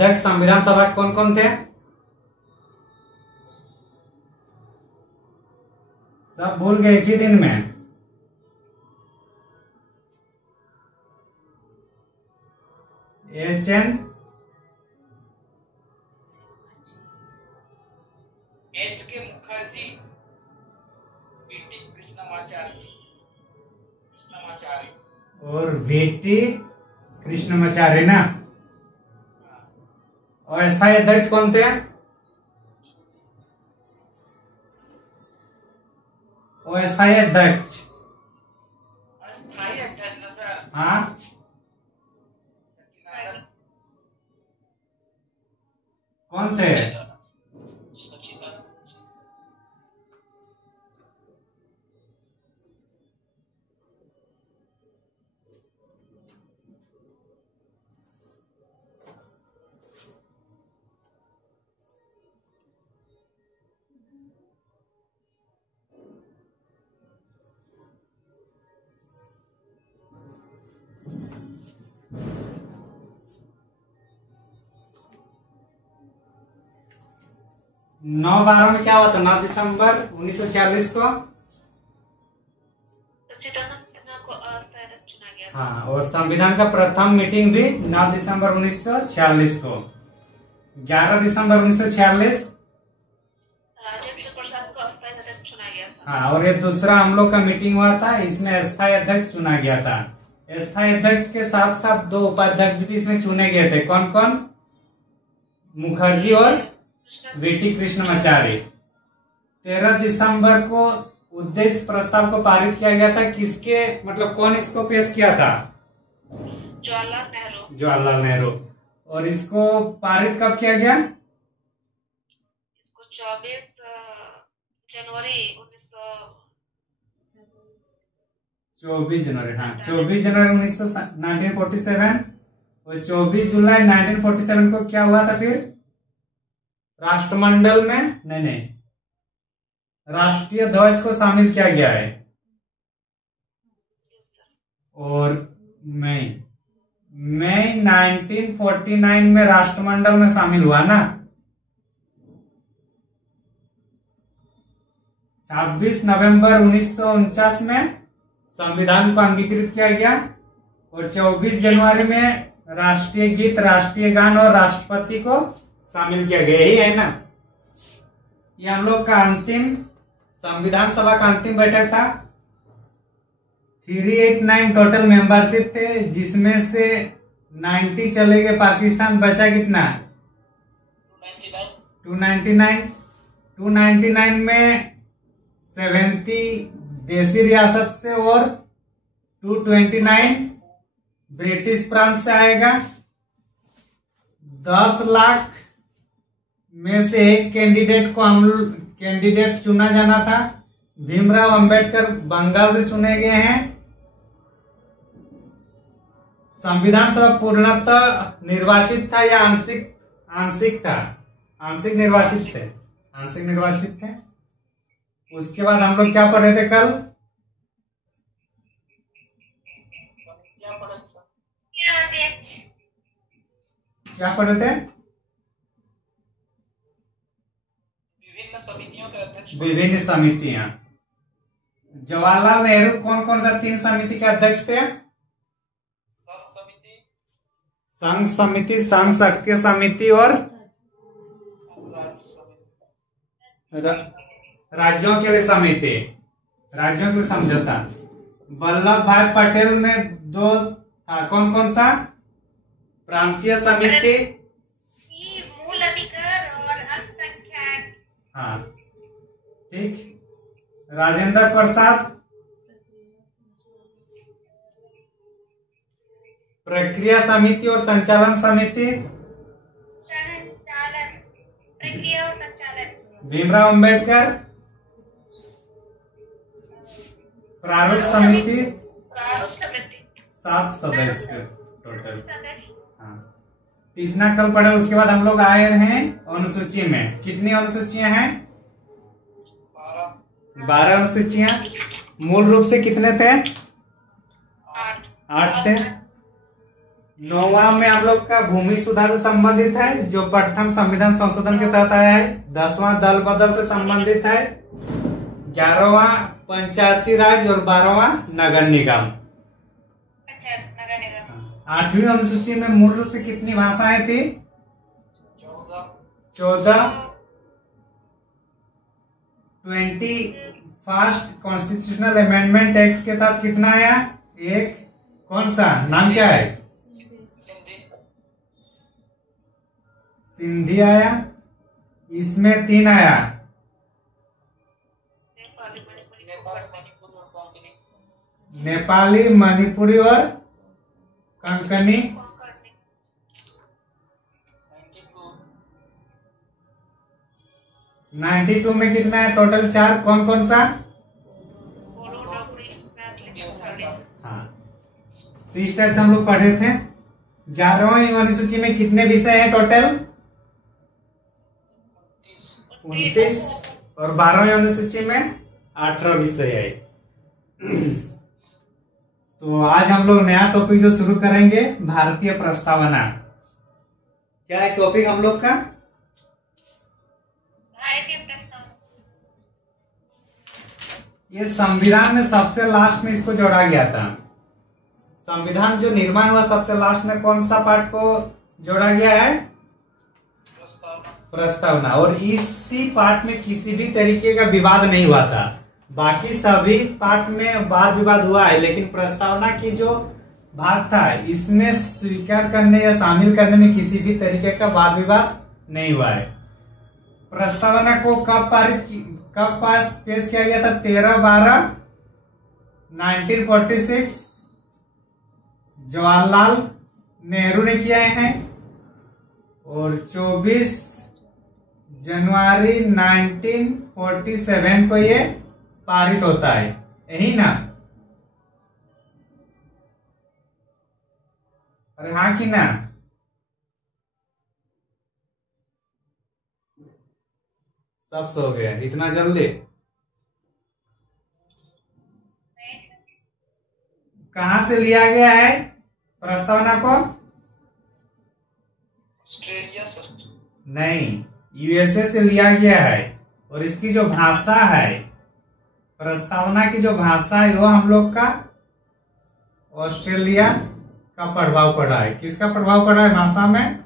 उपाध्यक्ष संविधान सभा कौन कौन थे? सब भूल गए एक ही दिन में। एच के मुखर्जी, बीटी कृष्णमाचार्य और VT कृष्णमाचार्य ना। और स्थायी अध्यक्ष कौन थे? और स्थायी अध्यक्ष हाँ कौन थे? 9/12 में क्या हुआ था? 9 दिसंबर 1946 को हाँ, और संविधान का प्रथम मीटिंग भी 9 दिसंबर 1946 को। 11 दिसंबर 1946 हाँ, और ये दूसरा हम लोग का मीटिंग हुआ था, इसमें स्थायी अध्यक्ष चुना गया था। स्थायी अध्यक्ष के साथ साथ 2 उपाध्यक्ष भी इसमें चुने गए थे। कौन कौन? मुखर्जी और VT कृष्णमाचार्य। 13 दिसंबर को उद्देश्य प्रस्ताव को पारित किया गया था। किसके मतलब कौन इसको पेश किया था? जवाहरलाल नेहरू। और इसको पारित कब किया गया? इसको 24 जनवरी 1947 हाँ, 24 जनवरी 1947 और 24 जुलाई 1947 को क्या हुआ था फिर? राष्ट्रमंडल में नहीं, राष्ट्रीय ध्वज को शामिल किया गया है। और मई 1949 में राष्ट्रमंडल में शामिल हुआ ना। 26 नवंबर 1949 में संविधान को अंगीकृत किया गया और 24 जनवरी में राष्ट्रीय गीत, राष्ट्रीय गान और राष्ट्रपति को शामिल किया गया। यही है ना। ये हम लोग का अंतिम संविधान सभा का अंतिम बैठक था। 389 टोटल मेंबरशिप थे, जिसमें से 90 चले गए पाकिस्तान, बचा कितना? 299 में 70 देसी रियासत से और 229 ब्रिटिश प्रांत से आएगा। 10 लाख में से एक कैंडिडेट चुना जाना था। भीमराव अंबेडकर बंगाल से चुने गए हैं। संविधान सभा पूर्णतः निर्वाचित था या आंशिक था? आंशिक निर्वाचित थे। उसके बाद हम लोग क्या पढ़े थे कल? क्या पढ़े थे? विभिन्न समितियां। जवाहरलाल नेहरू कौन कौन सा 3 समिति के अध्यक्ष थे? संघ समिति, संघ शक्ति समिति और राज्यों के लिए समिति, राज्यों के लिए समझौता। वल्लभ भाई पटेल में 2 था। कौन कौन सा? प्रांतीय समिति, मूल अधिकार और अल्पसंख्यक। हाँ ठीक। राजेंद्र प्रसाद प्रक्रिया समिति और संचालन समिति। प्रक्रिया और संचालन। भीमराव अंबेडकर प्रारूप समिति। 7 सदस्य टोटल। हाँ, इतना कल पढ़े। उसके बाद हम लोग आए हैं अनुसूची में। कितनी अनुसूचियां हैं? 12 अनुसूचियां। मूल रूप से कितने थे? 8 थे। 9वां में हम लोग का भूमि सुधार से संबंधित है, जो प्रथम संविधान संशोधन के तहत आया है। 10वां दल बदल से संबंधित है। 11वां पंचायती राज और 12वां नगर निगम। अच्छा, नगर निगम। 8वीं अनुसूची में मूल रूप से कितनी भाषाएं थी? 14। 21st कॉन्स्टिट्यूशनल अमेंडमेंट एक्ट के तहत कितना आया? एक। कौन सा? नाम क्या है? सिंधी आया। इसमें 3 आया। नेपाली, मणिपुरी और कंकनी। 92 में कितना है टोटल? 4। कौन कौन सा? हाँ, तो इस टाइप से हम लोग पढ़े थे। 11वीं अनुसूची में कितने विषय हैं टोटल? 29। और 12वीं अनुसूची में 18 विषय है। तो आज हम लोग नया टॉपिक जो शुरू करेंगे, भारतीय प्रस्तावना। क्या है टॉपिक हम लोग का? भारतीय प्रस्तावना। ये संविधान में सबसे लास्ट में इसको जोड़ा गया था। संविधान जो निर्माण हुआ सबसे लास्ट में कौन सा पार्ट को जोड़ा गया है? प्रस्तावना। और इसी पार्ट में किसी भी तरीके का विवाद नहीं हुआ था। बाकी सभी पार्ट में वाद विवाद हुआ है, लेकिन प्रस्तावना की जो भाग था इसमें स्वीकार करने या शामिल करने में किसी भी तरीके का वाद विवाद नहीं हुआ है। प्रस्तावना को कब पास पेश किया गया था? 13/12/1946 जवाहरलाल नेहरू ने किया है। और 24 जनवरी 1947 को ये पारित होता है। यही ना? अरे हाँ कि ना? सब सो गए इतना जल्दी? कहां से लिया गया है प्रस्तावना को? ऑस्ट्रेलिया से नहीं, यूएसए से लिया गया है। और इसकी जो भाषा है, प्रस्तावना की जो भाषा है वो हम लोग का ऑस्ट्रेलिया का प्रभाव पड़ा है। किसका प्रभाव पड़ा है भाषा में?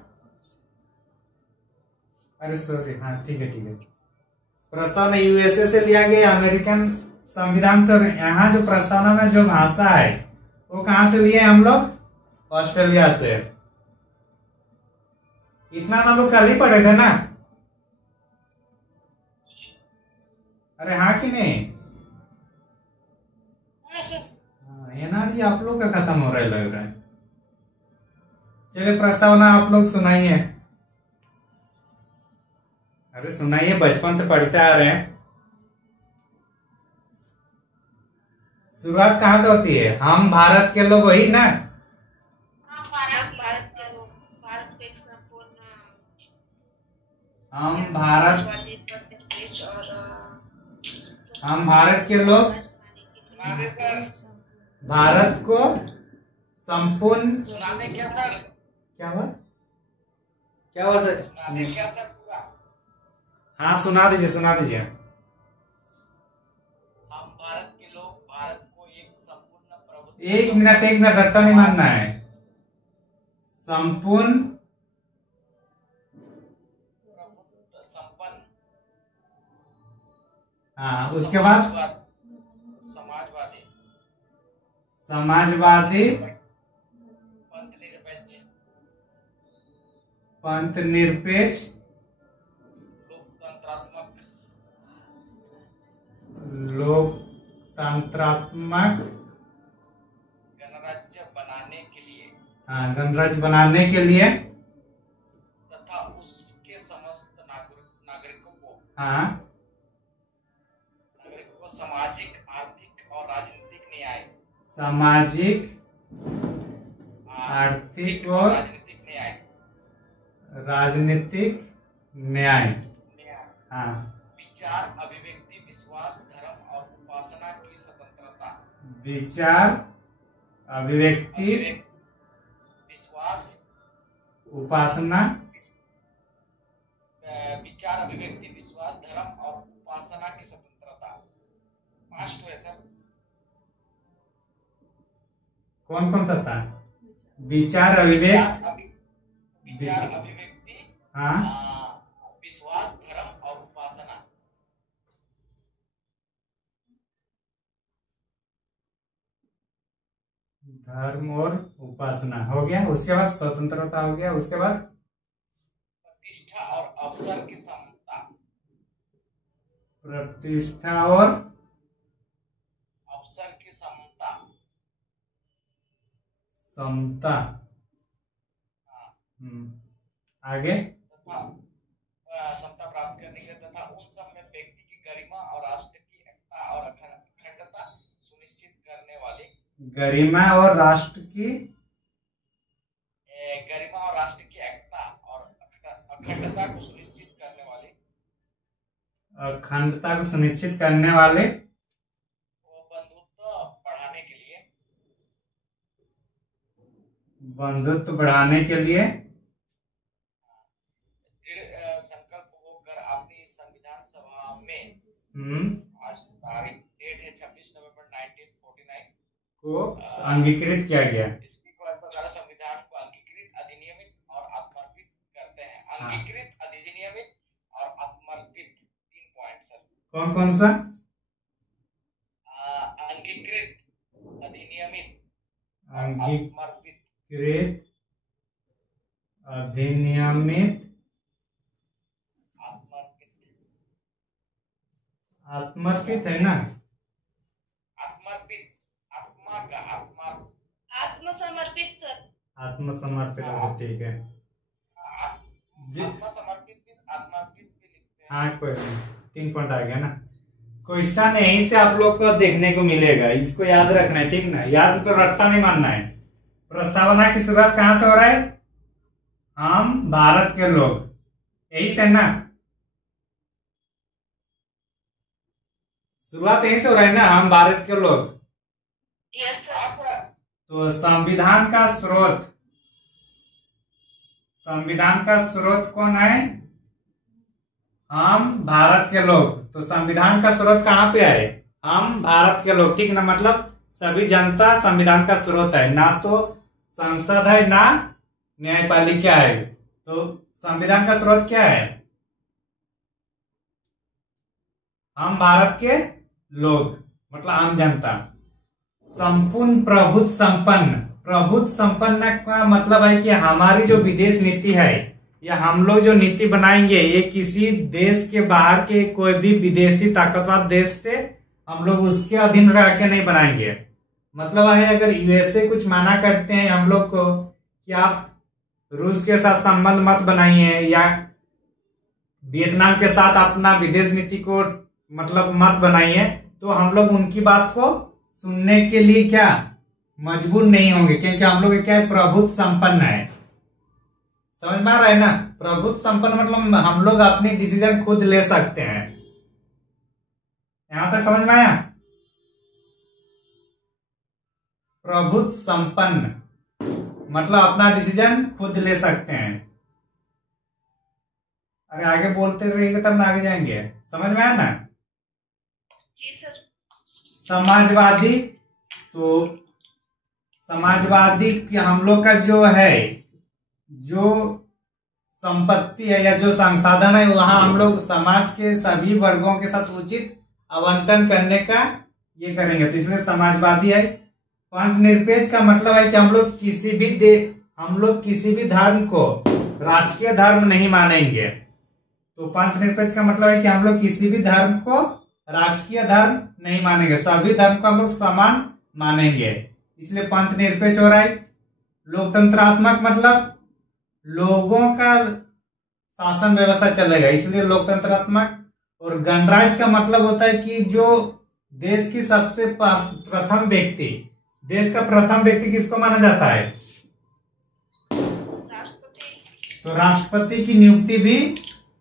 अरे सॉरी, हाँ ठीक है ठीक है। प्रस्तावना यूएसए से लिया गया, अमेरिकन संविधान से। यहाँ जो प्रस्तावना में जो भाषा है वो कहां से लिए हम लोग? ऑस्ट्रेलिया से। इतना तो हम लोग कल ही पढ़े थे ना? अरे हाँ कि नहीं? एनर्जी आप लोग का खत्म हो रहा है लग रहा है। चलिए प्रस्तावना आप लोग सुनाइए। अरे सुनाइए, बचपन से पढ़ते आ रहे हैं। शुरुआत कहाँ से होती है? हम भारत के लोग, वही ना? भारत के लोग, भारत को एक संपूर्ण हम भारत देश और हम भारत के लोग भारत को संपूर्ण सुनाने क्या था? क्या हुआ? क्या हुआ सर? सुनाने क्या था पूरा? हाँ सुना दीजिए, सुना दीजिए। हम भारत के लोग भारत को एक संपूर्ण प्रभुत्व। एक मिनट रट्टा नहीं मारना है। संपूर्ण संपन्न। हाँ, उसके बाद समाजवादी। समाजवादी, पंथनिरपेक्ष, पंथनिरपेक्ष, लोकतंत्रात्मक, गणराज्य बनाने के लिए। हाँ, गणराज्य बनाने के लिए तथा उसके समस्त नागरिकों को हाँ सामाजिक, आर्थिक और राजनीतिक न्याय। सामाजिक, आर्थिक और राजनीतिक न्याय। हाँ, विचार, अभिव्यक्ति, विश्वास, धर्म और उपासना की स्वतंत्रता। विचार, अभिव्यक्ति, विश्वास उपासना, विचार, अभिव्यक्ति, विश्वास, धर्म और उपासना की स्वतंत्रता। 5 है सर। कौन कौन सा था? विचार, अभिव्यक्ति, हाँ, विश्वास, धर्म और उपासना। धर्म और उपासना हो गया। उसके बाद स्वतंत्रता हो गया। उसके बाद प्रतिष्ठा और अवसर की समता। प्रतिष्ठा और अवसर की समता। समता। आगे समता प्राप्त करने के तथा उन सब में व्यक्ति की गरिमा और राष्ट्र की एकता और अखंडता सुनिश्चित करने वाली। गरिमा और राष्ट्र की एकता और अखंडता को सुनिश्चित करने वाले। अखंडता को सुनिश्चित करने वाले। वो बंधुत्व बढ़ाने के लिए। बंधुत्व बढ़ाने के लिए। दृढ़ संकल्प होकर अपनी संविधान सभा में आज तारीख डेट है 26 नवंबर 1949 को अंगीकृत किया गया। इसकी द्वारा संविधान को अंगीकृत, अधिनियमित और आत्मर्पित करते हैं। अंगीकृत, अधिनियमित और आत्मर्पित 3 पॉइंट सर। कौन कौन सा? अंगीकृत, अधिनियमित, अंगीकृत, अधिनियमित, आत्मर्पित है ना? आत्मर्पित, आत्मा का आत्मसमर्पित सर। आत्मसमर्पित, ठीक है। आत्मसमर्पित भी, आत्मर्पित भी लिखते हैं। हाँ, कोई 3 पॉइंट आ गया ना। क्वेश्चन यहीं से आप लोग को देखने को मिलेगा, इसको याद रखना है, ठीक ना? याद तो रट्टा नहीं मानना है। प्रस्तावना की शुरुआत कहां से हो रहा है? हम भारत के लोग, यही से ना? शुरुआत यहीं से हो रहा है ना, हम भारत के लोग। Yes sir. तो संविधान का स्रोत कौन है? हम भारत के लोग। तो संविधान का स्रोत कहां पे है? हम भारत के लोग, ठीक ना? मतलब सभी जनता संविधान का स्रोत है, ना तो संसद है ना न्यायपालिका है। तो संविधान का स्रोत क्या है? हम भारत के लोग, मतलब आम जनता। संपूर्ण प्रभुत्व संपन्न का मतलब है कि हमारी जो विदेश नीति है, या हम लोग जो नीति बनाएंगे, ये किसी देश के बाहर के कोई भी विदेशी ताकतवर देश से हम लोग उसके अधीन रह के नहीं बनाएंगे। मतलब है, अगर यूएसए कुछ माना करते हैं हम लोग को कि आप रूस के साथ संबंध मत बनाइए, या वियतनाम के साथ अपना विदेश नीति को मतलब मत बनाइए, तो हम लोग उनकी बात को सुनने के लिए क्या मजबूर नहीं होंगे, क्योंकि हम लोग क्या है? प्रभुत्व संपन्न है। समझ में आ रहा है ना? प्रभुत्व संपन्न मतलब हम लोग अपनी डिसीजन खुद ले सकते हैं। यहां तक समझ में आया? प्रभुत्व संपन्न मतलब अपना डिसीजन खुद ले सकते हैं। अरे आगे बोलते रहिएगा तब ना आगे जाएंगे। समझ में आया ना? जी सर। समाजवादी, तो समाजवादी की हम लोग का जो है, जो संपत्ति है या जो संसाधन है, वहां हम लोग समाज के सभी वर्गों के साथ उचित आवंटन करने का ये करेंगे, तो इसलिए समाजवादी है। पंथ निरपेक्ष का मतलब है कि हम लोग किसी भी धर्म को राजकीय धर्म नहीं मानेंगे। तो पंथ निरपेक्ष का मतलब है कि हम लोग किसी भी धर्म को राजकीय धर्म नहीं मानेंगे, सभी धर्म को हम लोग समान मानेंगे, इसलिए पंथ निरपेक्ष हो रहा है। लोकतंत्रात्मक मतलब लोगों का शासन व्यवस्था चलेगा, इसलिए लोकतंत्रात्मक। और गणराज्य का मतलब होता है कि जो देश की सबसे प्रथम व्यक्ति, देश का प्रथम व्यक्ति किसको माना जाता है? राष्ट्रपति। तो राष्ट्रपति की नियुक्ति भी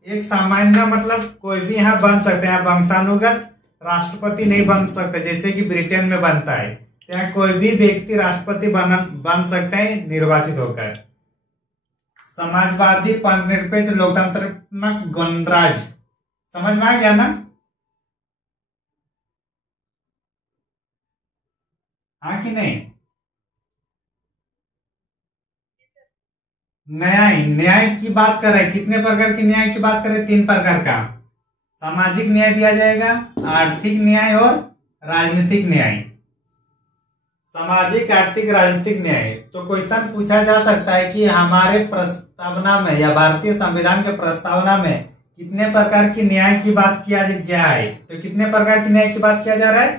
एक सामान्य मतलब कोई भी यहाँ बन सकते हैं, वंशानुगत राष्ट्रपति नहीं बन सकते, जैसे कि ब्रिटेन में बनता है। यहाँ कोई भी व्यक्ति राष्ट्रपति बन सकते हैं निर्वाचित होकर। समाजवादी, पंथनिरपेक्ष, लोकतंत्रात्मक, गणराज्य। समझ में आ गया ना? हाँ कि नहीं? न्याय, न्याय की बात कर रहे हैं। कितने प्रकार के न्याय की बात करें? 3 प्रकार का। सामाजिक न्याय दिया जाएगा, आर्थिक न्याय और राजनीतिक न्याय। सामाजिक, आर्थिक, राजनीतिक न्याय। तो क्वेश्चन पूछा जा सकता है कि हमारे प्रस्तावना में या भारतीय संविधान के प्रस्तावना में कितने प्रकार की न्याय की बात किया गया है? तो कितने प्रकार की न्याय की बात किया जा रहा है?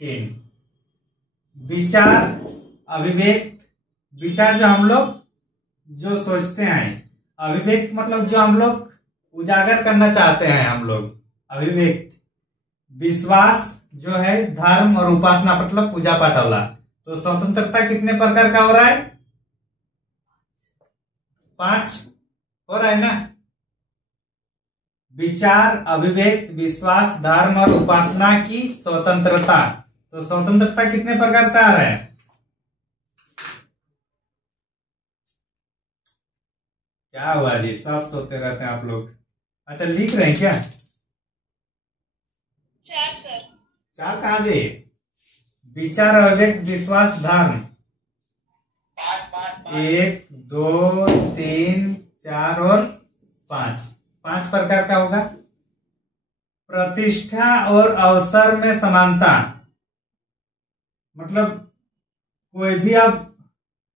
3। विचार, अभिव्यक्त। विचार जो हम लोग जो सोचते हैं, अभिव्यक्त मतलब जो हम लोग उजागर करना चाहते हैं हम लोग, अभिव्यक्त। विश्वास जो है, धर्म और उपासना मतलब पूजा पाठ वाला। तो स्वतंत्रता कितने प्रकार का हो रहा है? 5 हो रहा है ना? विचार, अभिव्यक्त, विश्वास, धर्म और उपासना की स्वतंत्रता। तो स्वतंत्रता कितने प्रकार से आ रहा है? क्या हुआ जी, सब सोते रहते हैं आप लोग। अच्छा, लिख रहे हैं क्या? 4 सर। 4 कहाँ से? विचार, अभिव्यक्त, विश्वास, धर्म। 1 2 3 4 और 5। 5 प्रकार का होगा। प्रतिष्ठा और अवसर में समानता, मतलब कोई भी अब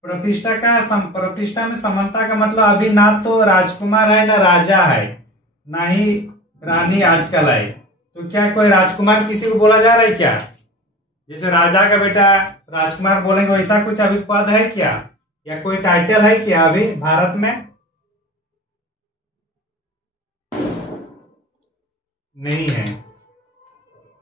प्रतिष्ठा में समानता का मतलब अभी ना तो राजकुमार है ना राजा है ना ही रानी आजकल है। तो क्या कोई राजकुमार किसी को बोला जा रहा है क्या? जैसे राजा का बेटा राजकुमार बोलेंगे, वैसा कुछ अभी पद है क्या या कोई टाइटल है क्या अभी भारत में? नहीं है।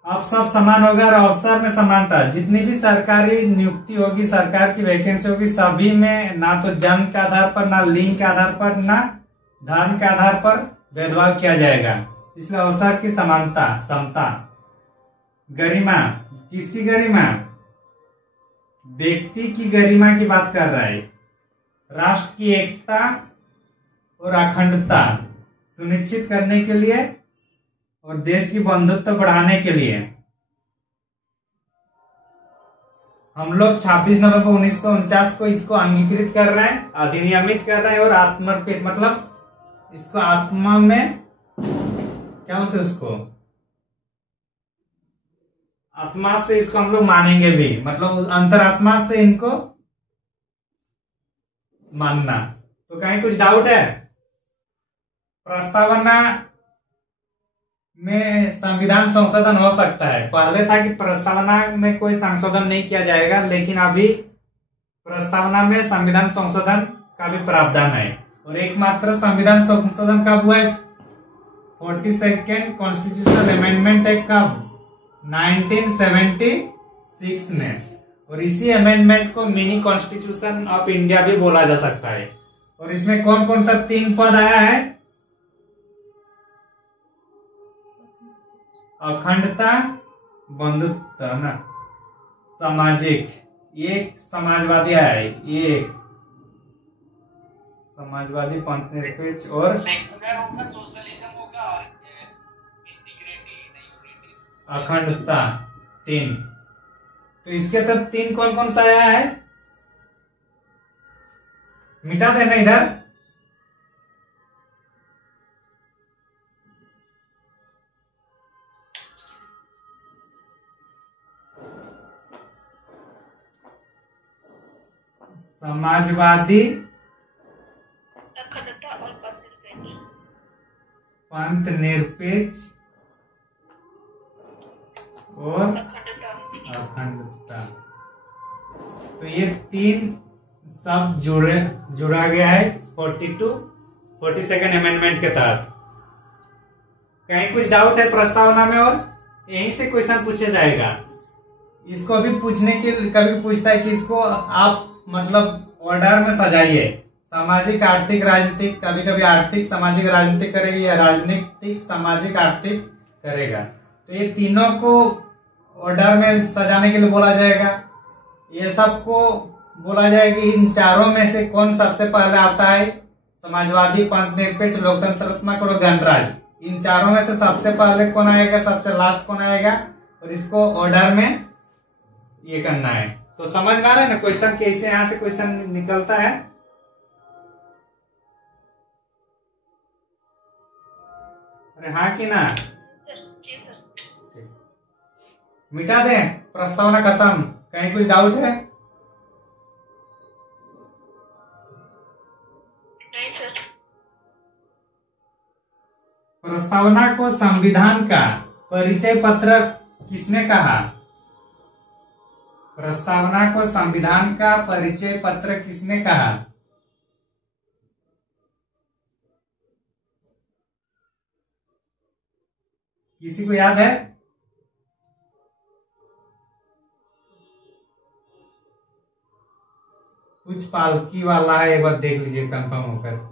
अब सब समान होगा और अवसर में समानता। जितनी भी सरकारी नियुक्ति होगी, सरकार की वैकेंसी होगी, सभी में ना तो जन्म के आधार पर, ना लिंग के आधार पर, ना धर्म के आधार पर भेदभाव किया जाएगा। इसलिए अवसर की समानता, समता। गरिमा, किसकी गरिमा? व्यक्ति की गरिमा की बात कर रहा है। राष्ट्र की एकता और अखंडता सुनिश्चित करने के लिए और देश की बंधुत्व बढ़ाने के लिए हम लोग 26 नवंबर 1949 को इसको अंगीकृत कर रहे हैं, अधिनियमित कर रहे हैं और आत्मर्पित, मतलब इसको आत्मा में क्या बोलते हैं उसको, आत्मा से इसको हम लोग मानेंगे भी, मतलब अंतरात्मा से इनको मानना। तो कहीं कुछ डाउट है? प्रस्तावना में संविधान संशोधन हो सकता है। पहले था कि प्रस्तावना में कोई संशोधन नहीं किया जाएगा, लेकिन अभी प्रस्तावना में संविधान संशोधन का भी प्रावधान है। और एकमात्र संविधान संशोधन कब हुआ है? 42nd कॉन्स्टिट्यूशनल अमेंडमेंट एक्ट कब? 1976 में। और इसी अमेंडमेंट को मिनी कॉन्स्टिट्यूशन ऑफ इंडिया भी बोला जा सकता है। और इसमें कौन कौन सा 3 पद आया है? अखंडता, बंधुत्व ना, सामाजिक, एक समाजवादी है, एक समाजवादी, पंथनिरपेक्ष और सेक्युलर होगा, सोशलिज्म होगा और इंटीग्रिटी, अखंडता। 3। तो इसके तहत 3 कौन कौन सा आया है? मिटा देना इधर। समाजवादी, अखंडता और पंथनिरपेक्ष और अखंडता। अखंडता। तो ये 3 सब जुड़ा गया है 42nd अमेंडमेंट के तहत। कहीं कुछ डाउट है प्रस्तावना में? और यहीं से क्वेश्चन पूछा जाएगा। इसको अभी पूछने के कभी पूछता है कि इसको आप मतलब ऑर्डर में सजाइए। सामाजिक, आर्थिक, राजनीतिक, कभी कभी आर्थिक, सामाजिक, राजनीतिक करेगी या राजनीतिक, सामाजिक, आर्थिक करेगा। तो ये तीनों को ऑर्डर में सजाने के लिए बोला जाएगा। ये सबको बोला जाए कि इन चारों में से कौन सबसे पहले आता है? समाजवादी, पंथ निरपेक्ष, लोकतंत्रात्मक और गणराज्य। इन चारों में से सबसे पहले कौन आएगा, सबसे लास्ट कौन आएगा, और इसको ऑर्डर में ये करना है। तो समझ में आ रहा है ना क्वेश्चन कैसे यहां से क्वेश्चन निकलता है। अरे हाँ कि ना? सर जी सर। मिटा दे, प्रस्तावना खत्म। कहीं कुछ डाउट है? नहीं सर। प्रस्तावना को संविधान का परिचय पत्र किसने कहा? प्रस्तावना को संविधान का परिचय पत्र किसने कहा? किसी को याद है? कुछ पालकी वाला है, एक बार देख लीजिए कंफर्म होकर।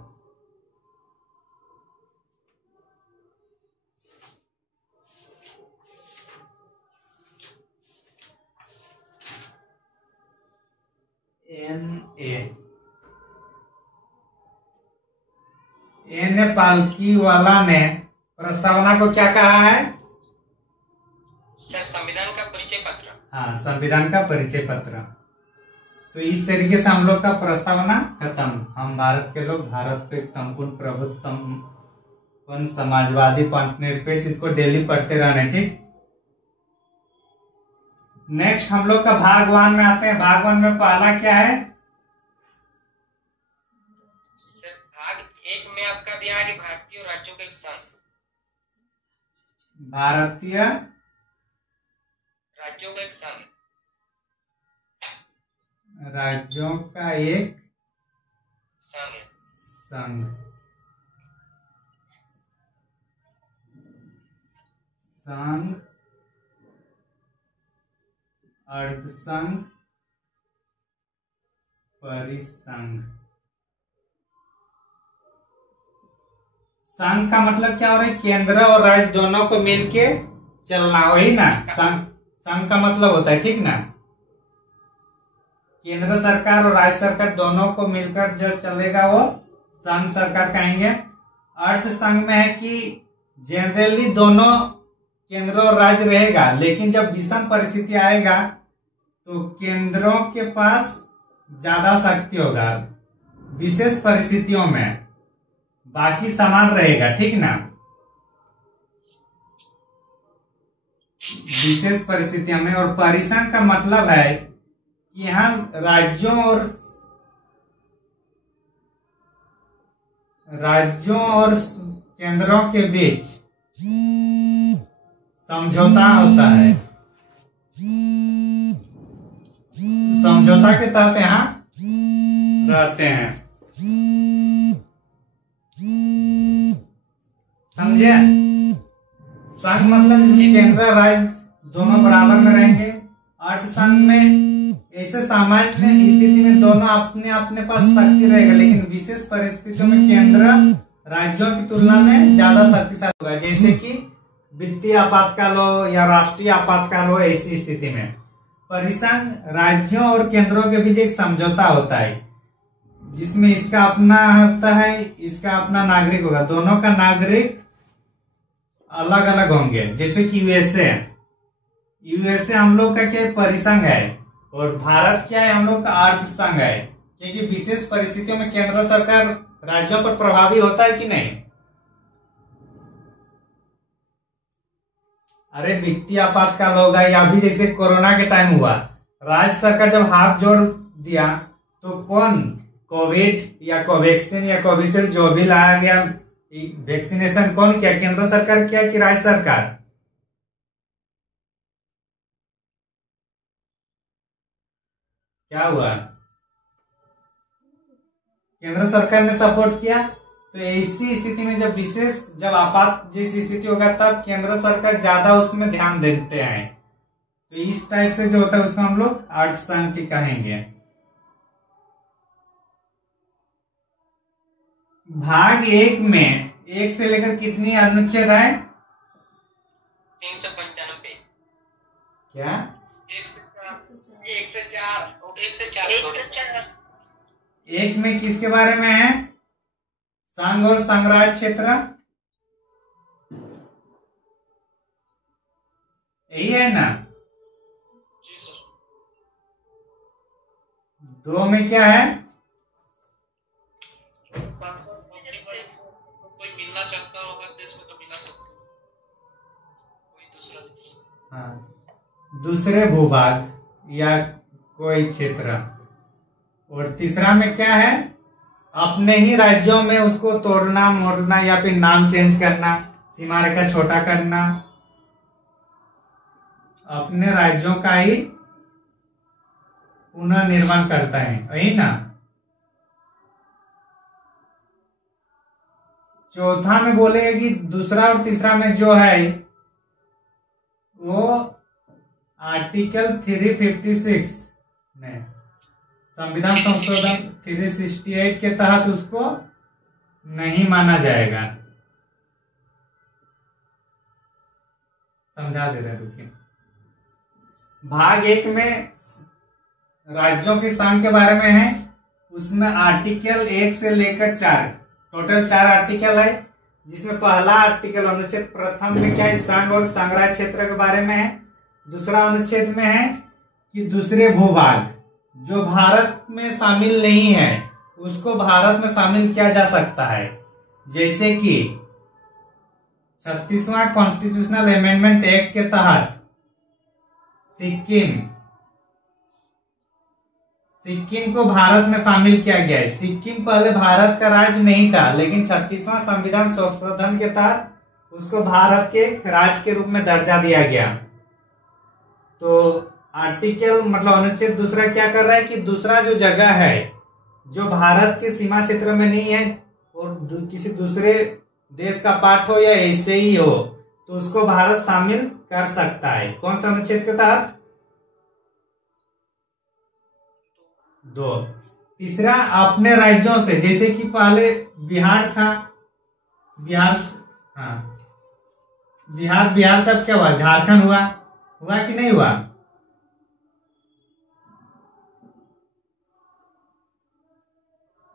एन पालकी वाला ने प्रस्तावना को क्या कहा है? सर संविधान का परिचय पत्र। हाँ, संविधान का परिचय पत्र। तो इस तरीके से हम लोग का प्रस्तावना खत्म। हम भारत के लोग भारत को एक संपूर्ण प्रभुत्व संपन्न समाजवादी पंथ निरपेक्ष, इसको डेली पढ़ते रहने, ठीक। नेक्स्ट हम लोग का भाग 1 में आते हैं। भाग 1 में पहला क्या है? सर भाग 1 में आपका दिया है कि भारतीय राज्यों का एक संघ। भारतीय राज्यों का एक संघ। राज्यों का एक संघ। संघ, अर्धसंघ, परिसंघ। संघ का मतलब क्या हो रहा है? केंद्र और राज्य दोनों को मिलके चलना, वही ना संघ का मतलब होता है, ठीक ना। केंद्र सरकार और राज्य सरकार दोनों को मिलकर जो चलेगा वो संघ सरकार कहेंगे। अर्थ संघ में है कि जनरली दोनों केंद्र और राज्य रहेगा, लेकिन जब विषम परिस्थिति आएगा तो केंद्रों के पास ज्यादा शक्ति होगा। विशेष परिस्थितियों में बाकी समान रहेगा, ठीक ना। विशेष परिस्थितियों में। और परिसंघ का मतलब है कि यहाँ राज्यों और केंद्रों के बीच समझौता होता है। समझौता के तहत यहाँ रहते हैं, समझे। संघ मतलब केंद्र राज्य दोनों बराबर में रहेंगे। अर्थ संघ में ऐसे सामान्य स्थिति में दोनों अपने अपने पास शक्ति रहेगा, लेकिन विशेष परिस्थितियों में केंद्र राज्यों की तुलना में ज्यादा शक्तिशाली होगा, जैसे कि वित्तीय आपातकाल हो या राष्ट्रीय आपातकाल हो। ऐसी स्थिति में परिसंघ राज्यों और केंद्रों के बीच एक समझौता होता है, जिसमें इसका अपना होता है, इसका अपना नागरिक होगा। दोनों का नागरिक अलग अलग होंगे, जैसे कि यूएसए हम लोग का क्या है? परिसंघ है। और भारत क्या है? हम लोग का अर्थ संघ है, क्योंकि विशेष परिस्थितियों में केंद्र सरकार राज्यों पर प्रभावी होता है कि नहीं। अरे वित्तीय आपातकाल होगा या अभी जैसे कोरोना के टाइम हुआ, राज्य सरकार जब हाथ जोड़ दिया तो कौन कोविड या कोवैक्सीन या कोविशील्ड जो भी लाया गया वैक्सीनेशन कौन किया? केंद्र सरकार किया कि राज्य सरकार? क्या हुआ? केंद्र सरकार ने सपोर्ट किया। तो ऐसी स्थिति में जब आपात जैसी स्थिति होगा तब केंद्र सरकार ज्यादा उसमें ध्यान देते हैं। तो इस टाइप से जो होता है उसको हम लोग अर्थ संघ की कहेंगे। भाग 1 में 1 से लेकर कितनी अनुच्छेद है? 395। क्या? 1 से 4 हो 1 से 4 1 से 4 एक में किसके बारे में है? संघ और संघराज्य क्षेत्र, यही है ना? जी सर। 2 में क्या है? कोई मिलना चाहता हो हर देश में तो मिला सकते हो, कोई दूसरा देश। हाँ, दूसरे भूभाग या कोई क्षेत्र। और तीसरा में क्या है? अपने ही राज्यों में उसको तोड़ना मोड़ना या फिर नाम चेंज करना, सीमा रेखा छोटा करना, अपने राज्यों का ही पुनर्निर्माण करता है, वही ना? चौथा में बोलेगा कि दूसरा और तीसरा में जो है वो आर्टिकल 356 में संविधान संशोधन 368 के तहत उसको नहीं माना जाएगा। समझा दे रहे, रुकिए। भाग 1 में राज्यों की संघ के बारे में है, उसमें आर्टिकल 1 से लेकर 4 टोटल 4 आर्टिकल है, जिसमें पहला आर्टिकल अनुच्छेद प्रथम में क्या है? संघ और संघराज्य क्षेत्र के बारे में है। दूसरा अनुच्छेद में है कि दूसरे भूभाग जो भारत में शामिल नहीं है उसको भारत में शामिल किया जा सकता है, जैसे कि 36वां कॉन्स्टिट्यूशनल अमेंडमेंट एक्ट के तहत सिक्किम को भारत में शामिल किया गया है। सिक्किम पहले भारत का राज्य नहीं था, लेकिन 36वां संविधान संशोधन के तहत उसको भारत के राज्य के रूप में दर्जा दिया गया। तो आर्टिकल मतलब अनुच्छेद दूसरा क्या कर रहा है कि दूसरा जो जगह है जो भारत के सीमा क्षेत्र में नहीं है और किसी दूसरे देश का पार्ट हो या ऐसे ही हो, तो उसको भारत शामिल कर सकता है। कौन सा अनुच्छेद के तहत? 2। तीसरा, अपने राज्यों से, जैसे कि पहले बिहार था, बिहार सब क्या हुआ? झारखंड हुआ कि नहीं हुआ?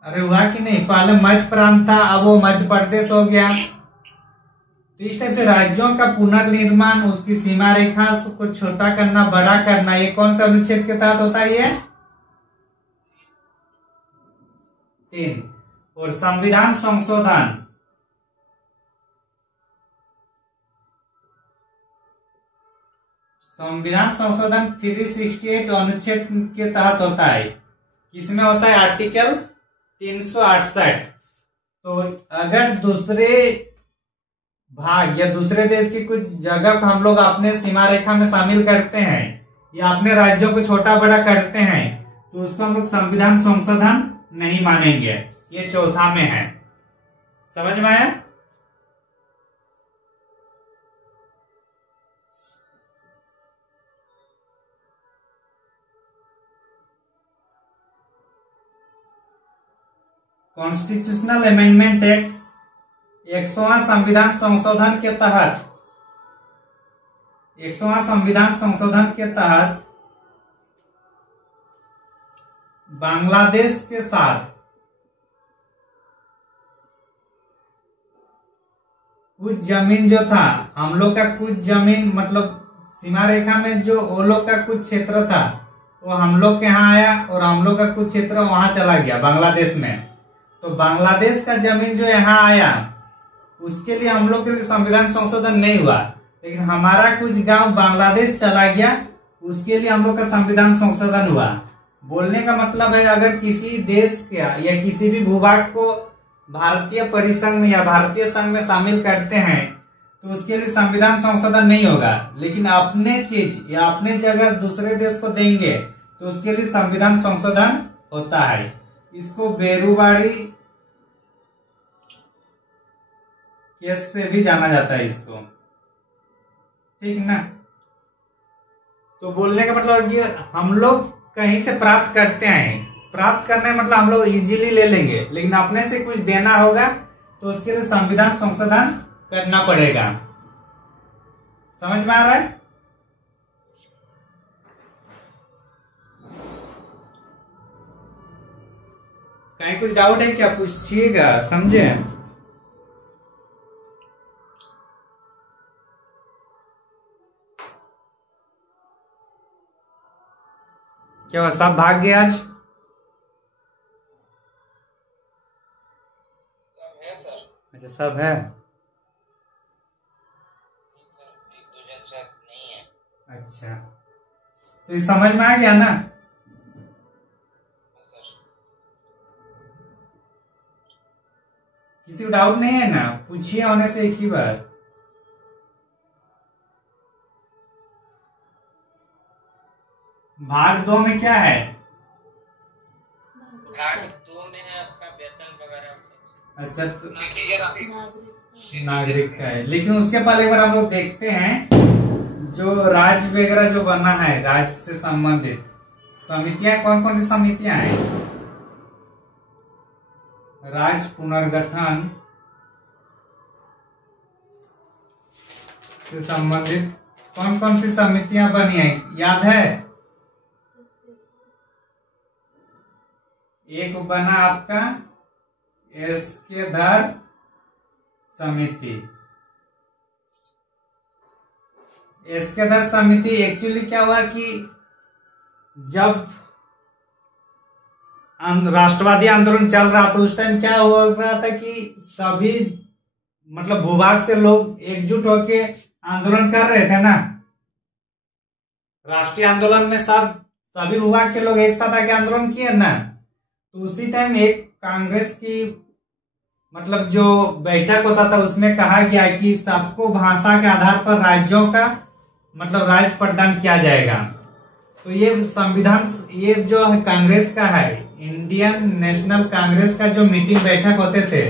अरे हुआ कि नहीं? पहले मध्य प्रांत था, अब वो मध्य प्रदेश हो गया। तो इस टाइप से राज्यों का पुनर्निर्माण, उसकी सीमा रेखा को छोटा करना बड़ा करना, ये कौन सा अनुच्छेद के तहत होता है? ये 3। और संविधान संशोधन संविधान संशोधन 368 अनुच्छेद के तहत होता है। किसमें होता है? आर्टिकल 368। तो अगर दूसरे भाग या दूसरे देश की कुछ जगह को हम लोग अपने सीमा रेखा में शामिल करते हैं या अपने राज्यों को छोटा बड़ा करते हैं, तो उसको हम लोग संविधान संशोधन नहीं मानेंगे। ये चौथा में है। समझ में आया? कॉन्स्टिट्यूशनल अमेंडमेंट एक्ट 100वां संविधान संशोधन के तहत 100वां संविधान संशोधन के तहत बांग्लादेश के साथ कुछ जमीन जो था, हम लोग का कुछ जमीन मतलब सीमा रेखा में जो वो लोग का कुछ क्षेत्र था वो हम लोग के यहाँ आया और हम लोग का कुछ क्षेत्र वहां चला गया बांग्लादेश में। तो बांग्लादेश का जमीन जो यहाँ आया उसके लिए हम लोग के लिए संविधान संशोधन नहीं हुआ, लेकिन हमारा कुछ गांव बांग्लादेश चला गया उसके लिए हम लोग का संविधान संशोधन हुआ। बोलने का मतलब है, अगर किसी देश का या किसी भी भूभाग को भारतीय परिसंघ में या भारतीय संघ में शामिल करते हैं तो उसके लिए संविधान संशोधन नहीं होगा, लेकिन अपने चीज या अपने जगह दूसरे देश को देंगे तो उसके लिए संविधान संशोधन होता है। इसको बेरुवाड़ी केस से भी जाना जाता है इसको, ठीक ना। तो बोलने का मतलब कि हम लोग कहीं से प्राप्त करते हैं, प्राप्त करने मतलब हम लोग इजीली ले लेंगे, लेकिन अपने से कुछ देना होगा तो उसके लिए संविधान संशोधन करना पड़ेगा। समझ में आ रहा है? कहीं कुछ डाउट है क्या, पूछिएगा, समझे। क्या हुआ, सब भाग गए आज? सब है सर। अच्छा, सब है। एक दो जन शायद नहीं है। अच्छा, तो ये समझ में आ गया ना। सर किसी को डाउट नहीं है ना, पूछिए होने से एक ही बार। भाग 2 में क्या है? भाग 2 में है आपका वेतन वगैरह सब। अच्छा, तो सिटीजन नागरिकता है, लेकिन उसके पहले एक बार हम लोग देखते हैं जो राज्य वगैरह जो बना है, राज्य से संबंधित समितियां कौन कौन सी समितियां हैं। राज्य पुनर्गठन से संबंधित कौन कौन सी समितियां बनी है, याद है? एक बना आपका एसके धर समिति। एसके धर समिति एक्चुअली क्या हुआ कि जब राष्ट्रवादी आंदोलन चल रहा था उस टाइम क्या हो रहा था कि सभी मतलब भूभाग से लोग एकजुट होके आंदोलन कर रहे थे ना। राष्ट्रीय आंदोलन में सभी भूभाग के लोग एक साथ आके आंदोलन किए ना। तो उसी टाइम एक कांग्रेस की मतलब जो बैठक होता था उसमें कहा गया कि सबको भाषा के आधार पर राज्यों का मतलब राज्य प्रदान किया जाएगा। तो ये संविधान, ये जो कांग्रेस का है, इंडियन नेशनल कांग्रेस का जो मीटिंग बैठक होते थे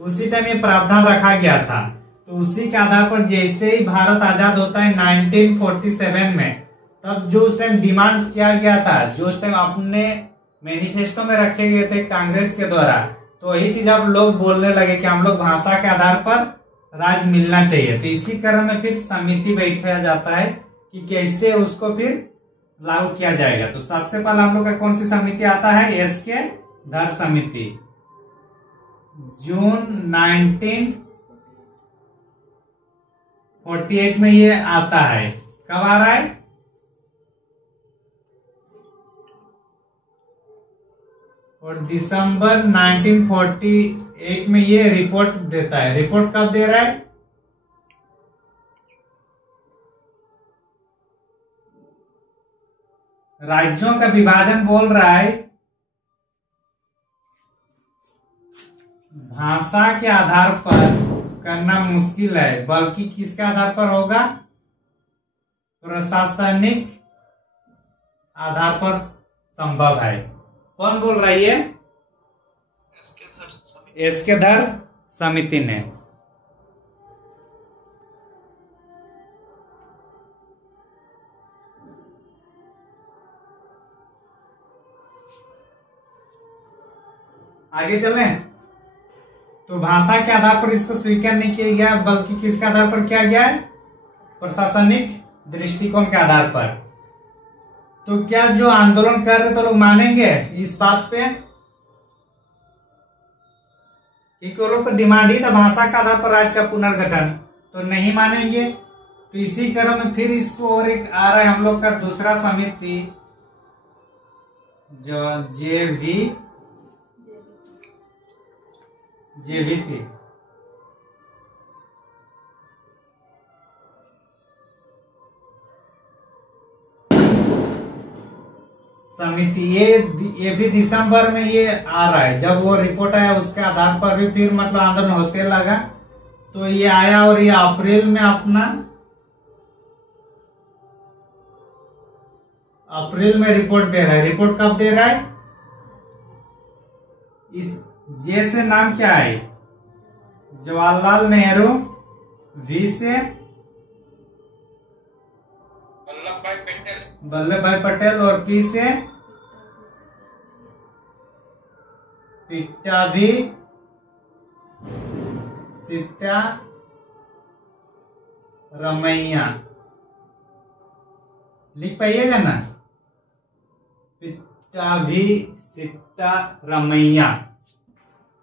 उसी टाइम ये प्रावधान रखा गया था। तो उसी के आधार पर जैसे ही भारत आजाद होता है 1947 में, तब जो उस टाइम डिमांड किया गया था, जो उस टाइम अपने मैनिफेस्टो में रखे गए थे कांग्रेस के द्वारा, तो यही चीज अब लोग बोलने लगे कि हम लोग भाषा के आधार पर राज्य मिलना चाहिए। तो इसी क्रम में फिर समिति बैठा जाता है कि कैसे उसको फिर लागू किया जाएगा। तो सबसे पहले हम लोग का कौन सी समिति आता है, एसके धर समिति। जून 1948 में ये आता है। कब आ रहा है? और दिसंबर 1948 में ये रिपोर्ट देता है। रिपोर्ट कब दे रहा है? राज्यों का विभाजन बोल रहा है भाषा के आधार पर करना मुश्किल है, बल्कि किसके आधार पर होगा? प्रशासनिक आधार पर संभव है। कौन बोल रही है? एसके धर समिति ने। आगे चलें। तो भाषा के आधार पर इसको स्वीकार नहीं किया गया, बल्कि किसके आधार पर किया गया है? प्रशासनिक दृष्टिकोण के आधार पर। तो क्या जो आंदोलन कर रहे तो लोग मानेंगे इस बात पे? क्योंकि वो लोग का डिमांड ही था भाषा के आधार पर राज्य का पुनर्गठन, तो नहीं मानेंगे। तो इसी क्रम में फिर इसको और एक आ रहा है हम लोग का दूसरा समिति, जो जेवीपी। समिति ये भी दिसंबर में ये आ रहा है। जब वो रिपोर्ट आया उसके आधार पर भी फिर मतलब आंदोलन होते लगा। तो ये आया और ये अप्रैल में अप्रैल में रिपोर्ट दे रहा है। रिपोर्ट कब दे रहा है? इस जे से नाम क्या है? जवाहरलाल नेहरू। वी से वल्लभ भाई पटेल। और पी से पिट्टाभी सिद्धारमैया। लिख पाइएगा ना? पिट्टाभी सिद्धारमैया।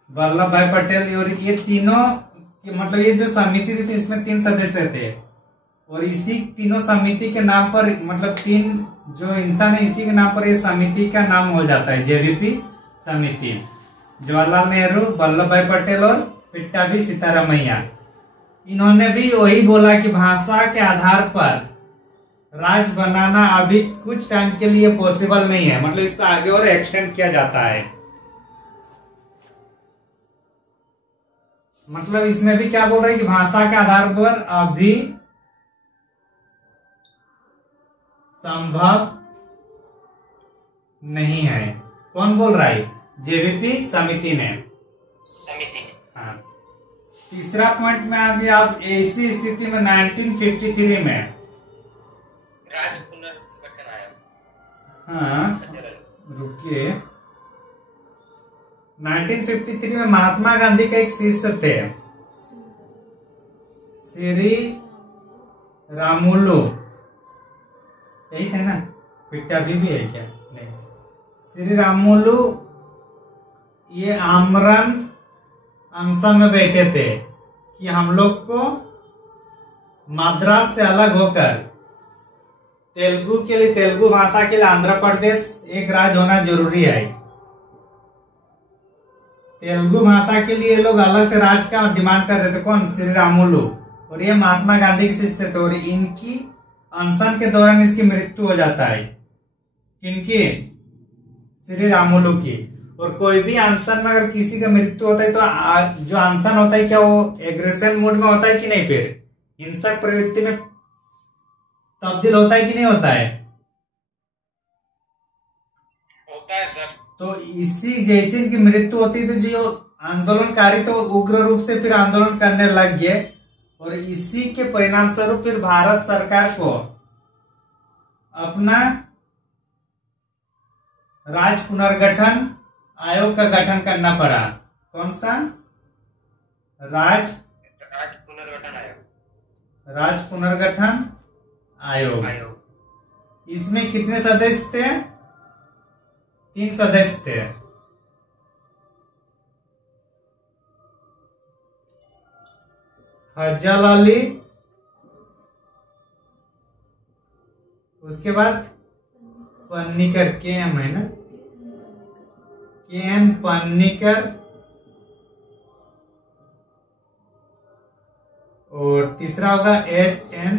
वल्लभ भाई पटेल, और ये तीनों मतलब ये जो समिति थी इसमें 3 सदस्य थे, और इसी तीनों समिति के नाम पर मतलब 3 जो इंसान है इसी के नाम पर ये समिति का नाम हो जाता है जेवीपी समिति। जवाहरलाल नेहरू, वल्लभ भाई पटेल और पिट्टाभी सीतारामैया। इन्होंने भी वही बोला कि भाषा के आधार पर राज्य बनाना अभी कुछ टाइम के लिए पॉसिबल नहीं है, मतलब इसको आगे और एक्सटेंड किया जाता है। मतलब इसमें भी क्या बोल रहे हैं कि भाषा के आधार पर अभी संभव नहीं है। कौन बोल रहा है? जेवीपी समिति ने। हाँ। तीसरा पॉइंट में अभी आप ऐसी स्थिति में 1953 में राज्य पुनर्गठन आया। हाँ रुकिए, 1953 में महात्मा गांधी का एक शिष्य थे श्री रामुलु, यही थे ना? पिट्टाभी भी है क्या? नहीं, श्री रामुलु ये आमरण अनशन में बैठे थे कि हम लोग को मद्रास से अलग होकर तेलुगु के लिए, तेलुगु भाषा के लिए आंध्र प्रदेश एक राज्य होना जरूरी है। तेलुगु भाषा के लिए लोग अलग से राज्य का डिमांड कर रहे थे। कौन? श्री रामुलु, और ये महात्मा गांधी के शिष्य थे। और इनकी अनशन के दौरान इसकी मृत्यु हो जाता है। किनकी? श्री रामुलु की। और कोई भी अनशन में अगर किसी का मृत्यु होता है तो जो अनशन होता है क्या वो एग्रेशन मोड में होता है कि नहीं? फिर हिंसक प्रवृत्ति में तब्दील होता है कि नहीं होता है? होता है सर। तो इसी जैसे इनकी मृत्यु होती है तो जो आंदोलनकारी तो उग्र रूप से फिर आंदोलन करने लग गए, और इसी के परिणाम स्वरूप फिर भारत सरकार को अपना राज्य पुनर्गठन आयोग का गठन करना पड़ा। कौन सा? राज्य पुनर्गठन आयोग। राज्य पुनर्गठन आयोग। इसमें कितने सदस्य थे? 3 सदस्य थे। फजल अली, उसके बाद पन्नीकर, KM है ना, KN पन्नीकर, और तीसरा होगा HN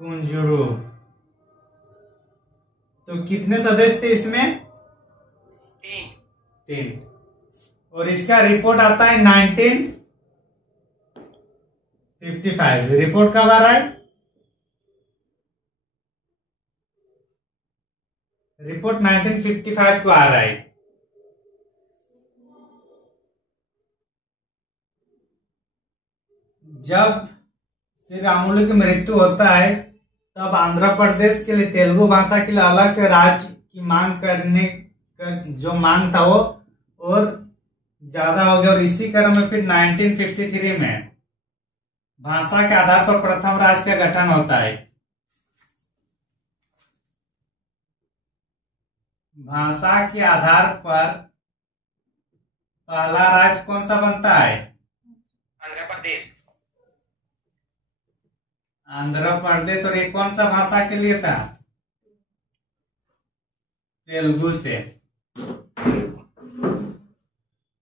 कुंजरू। तो कितने सदस्य थे इसमें? 3। और इसका रिपोर्ट आता है 1955। रिपोर्ट कब आ रहा है? रिपोर्ट 1955 को आ रहा है। जब श्री रामुलु की मृत्यु होता है तब आंध्र प्रदेश के लिए तेलुगु भाषा के लिए अलग से राज्य की मांग करने का जो मांग था वो और ज्यादा हो गया, और इसी क्रम में फिर 1953 में भाषा के आधार पर प्रथम राज्य का गठन होता है। भाषा के आधार पर पहला राज्य कौन सा बनता है? आंध्र प्रदेश। आंध्र प्रदेश। और ये कौन सा भाषा के लिए था? तेलुगु से।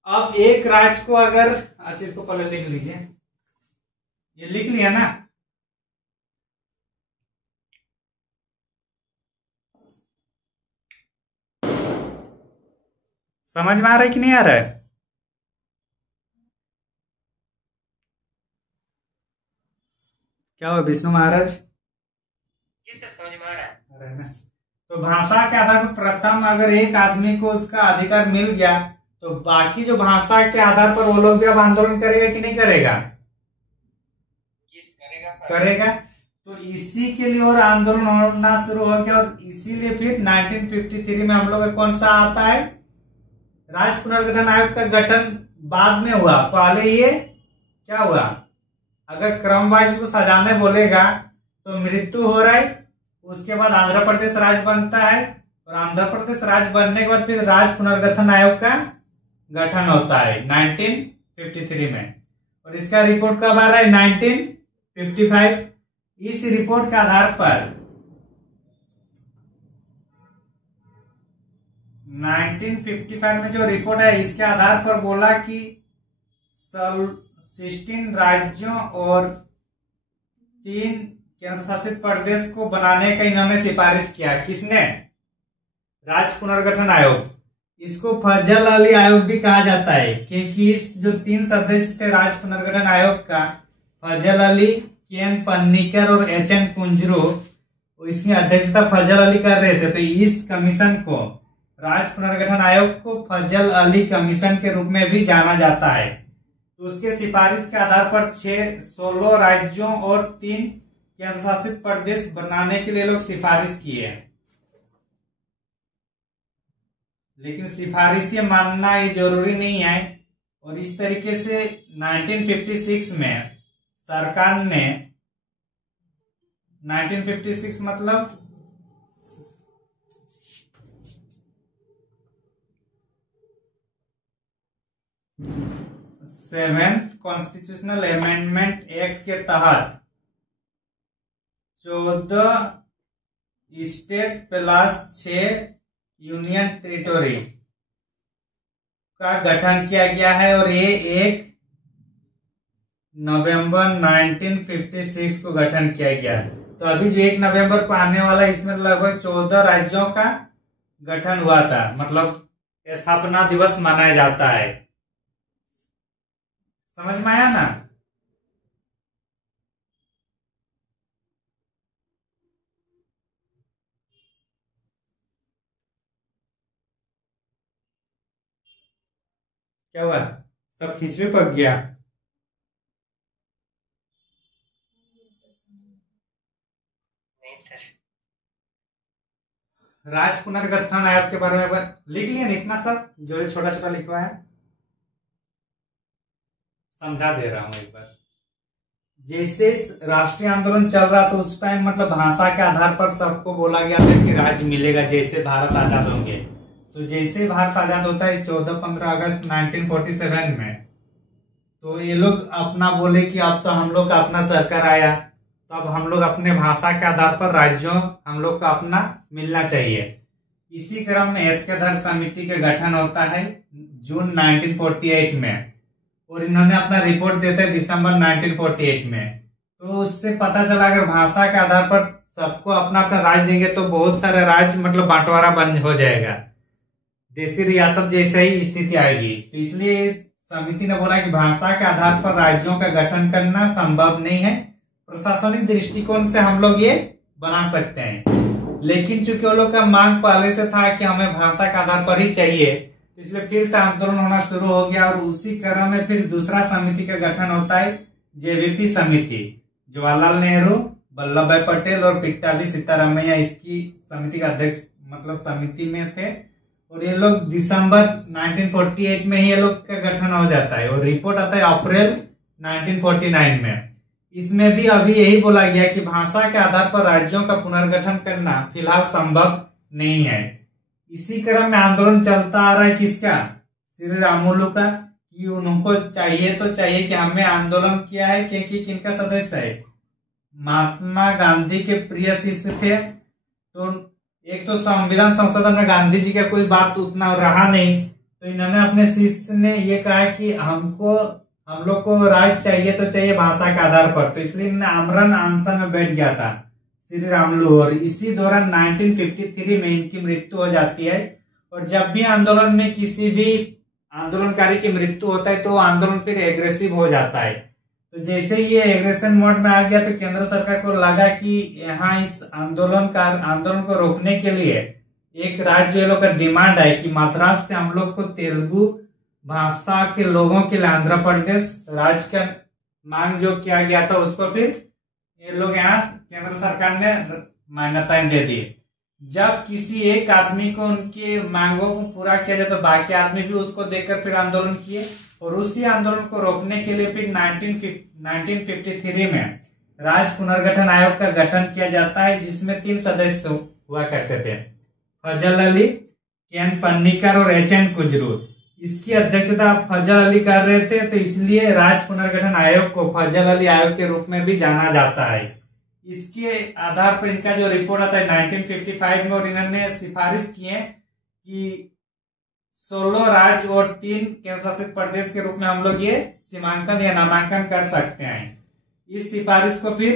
अब एक राज्य को अगर, अच्छा इसको पहले लिख लीजिए, ये लिख लिया ना? समझ में आ रहा है कि नहीं आ रहा है? क्या हुआ विष्णु महाराज? जी सर, समझ में आ रहा है। ना? तो भाषा के आधार पर प्रथम अगर एक आदमी को उसका अधिकार मिल गया तो बाकी जो भाषा के आधार पर वो लोग भी अब आंदोलन करेगा कि नहीं करेगा? करेगा। तो इसी के लिए और आंदोलन होना शुरू हो गया, और इसीलिए फिर 1953 में हम लोग का कौन सा आता है? राज्य पुनर्गठन आयोग का गठन बाद में हुआ। पहले ये क्या हुआ? अगर क्रम वाइज को सजाने बोलेगा तो मृत्यु हो रहा है, उसके बाद आंध्र प्रदेश राज्य बनता है, और आंध्र प्रदेश राज्य बनने के बाद फिर राज्य पुनर्गठन आयोग का गठन होता है 1953 में। और इसका रिपोर्ट कब आ रहा है? 1955। इस रिपोर्ट के आधार पर 1955 में जो रिपोर्ट है, इसके आधार पर बोला कि 16 राज्यों और 3 केंद्र शासित प्रदेश को बनाने का इन्होंने सिफारिश किया। किसने? राज्य पुनर्गठन आयोग। इसको फजल अली आयोग भी कहा जाता है, क्योंकि इस जो 3 सदस्य थे राज्य पुनर्गठन आयोग का, फजल अली, के.एन. पन्नीकर और एच.एन. कुंजरू, इसकी अध्यक्षता फजल अली कर रहे थे। तो इस कमीशन को, राज्य पुनर्गठन आयोग को फजल अली कमीशन के रूप में भी जाना जाता है। तो उसके सिफारिश के आधार पर 16 राज्यों और 3 केंद्र शासित प्रदेश बनाने के लिए लोग सिफारिश किए हैं। लेकिन सिफारिश ये मानना ये जरूरी नहीं है। और इस तरीके से 1956 में सरकार ने, 1956 मतलब 7th कॉन्स्टिट्यूशनल अमेंडमेंट एक्ट के तहत 14 स्टेट प्लस 6 यूनियन टेरिटोरी का गठन किया गया है। और ये 1 नवंबर 1956 को गठन किया गया। तो अभी जो 1 नवंबर को आने वाला है, इसमें लगभग 14 राज्यों का गठन हुआ था, मतलब स्थापना दिवस मनाया जाता है। समझ में आया ना? क्या हुआ? सब खिचड़ी पक गया? नहीं सर। राज्य पुनर्गठन आयोग के बारे में लिख लिया, इतना सब जो छोटा छोटा लिखवा है, समझा दे रहा हूं एक बार। जैसे राष्ट्रीय आंदोलन चल रहा था उस टाइम, मतलब भाषा के आधार पर सबको बोला गया था कि राज्य मिलेगा जैसे भारत आजाद होंगे। तो जैसे भारत आजाद होता है 14-15 अगस्त 1947 में, तो ये लोग अपना बोले कि अब तो हम लोग का अपना सरकार आया, तो अब हम लोग अपने भाषा के आधार पर राज्यों हम लोग को अपना मिलना चाहिए। इसी क्रम में एस्केधर समिति का गठन होता है जून 1948 में, और इन्होंने अपना रिपोर्ट देते हैं दिसंबर 1948 में। तो उससे पता चला अगर भाषा के आधार पर सबको अपना अपना राज्य देंगे तो बहुत सारे राज्य मतलब बंटवारा बन हो जाएगा, देशी रियासत जैसे ही स्थिति आएगी। तो इसलिए समिति ने बोला कि भाषा के आधार पर राज्यों का गठन करना संभव नहीं है, प्रशासनिक दृष्टिकोण से हम लोग ये बना सकते हैं। लेकिन चूंकि वो लोग का मांग पहले से था कि हमें भाषा के आधार पर ही चाहिए, इसलिए फिर से आंदोलन होना शुरू हो गया। और उसी क्रम में फिर दूसरा समिति का गठन होता है, जेवीपी समिति। जवाहरलाल नेहरू, वल्लभ भाई पटेल और पिट्टाभी सीतारामैया इसकी समिति का अध्यक्ष मतलब समिति में थे। और ये लोग दिसंबर 1948 में ही ये लोग का गठन हो जाता है, और रिपोर्ट आता है अप्रैल 1949 में। इसमें भी अभी यही बोला गया कि भाषा के आधार पर राज्यों का पुनर्गठन करना फिलहाल संभव नहीं है। इसी क्रम में आंदोलन चलता आ रहा है किसका? श्री रामुलु का, कि उनको चाहिए तो चाहिए कि हमें आंदोलन किया है, क्योंकि किनका सदस्य है? महात्मा गांधी के प्रिय शिष्य थे। तो एक तो संविधान संशोधन में गांधी जी का कोई बात उतना रहा नहीं, तो इन्होंने अपने शिष्य ने ये कहा कि हम लोग को राज्य चाहिए तो चाहिए भाषा के आधार पर। तो इसलिए इन्होंने आमरण अनशन में बैठ गया था श्री रामुलु, और इसी दौरान 1953 में इनकी मृत्यु हो जाती है। और जब भी आंदोलन में किसी भी आंदोलनकारी की मृत्यु होता है तो आंदोलन फिर एग्रेसिव हो जाता है। तो जैसे ये एग्रेशन मोड में आ गया तो केंद्र सरकार को लगा कि यहाँ इस आंदोलन को रोकने के लिए एक राज्य लोग का डिमांड है कि मद्रास से हम लोग को तेलुगु भाषा के लोगों के लिए आंध्र प्रदेश राज्य का मांग जो किया गया था उसको फिर ये लोग यहाँ केंद्र सरकार ने मान्यताएं दे दी। जब किसी एक आदमी को उनकी मांगों को पूरा किया जाए तो बाकी आदमी भी उसको देखकर फिर आंदोलन किए, और उसी आंदोलन को रोकने के लिए फिर 1953 में राज्य पुनर्गठन आयोग का गठन किया जाता है, जिसमें 3 सदस्य हुआ करते थे, फजल अली, के.एन. पन्नीकर और एच.एन. कुंजरू। इसकी अध्यक्षता फजल अली कर रहे थे, तो इसलिए राज्य पुनर्गठन आयोग को फजल अली आयोग के रूप में भी जाना जाता है। इसके आधार पर इनका जो रिपोर्ट आता है 1955 में, और इन्होंने सिफारिश की है कि 16 राज्य और 3 केंद्र शासित प्रदेश के रूप में हम लोग ये सीमांकन या नामांकन कर सकते हैं। इस सिफारिश को फिर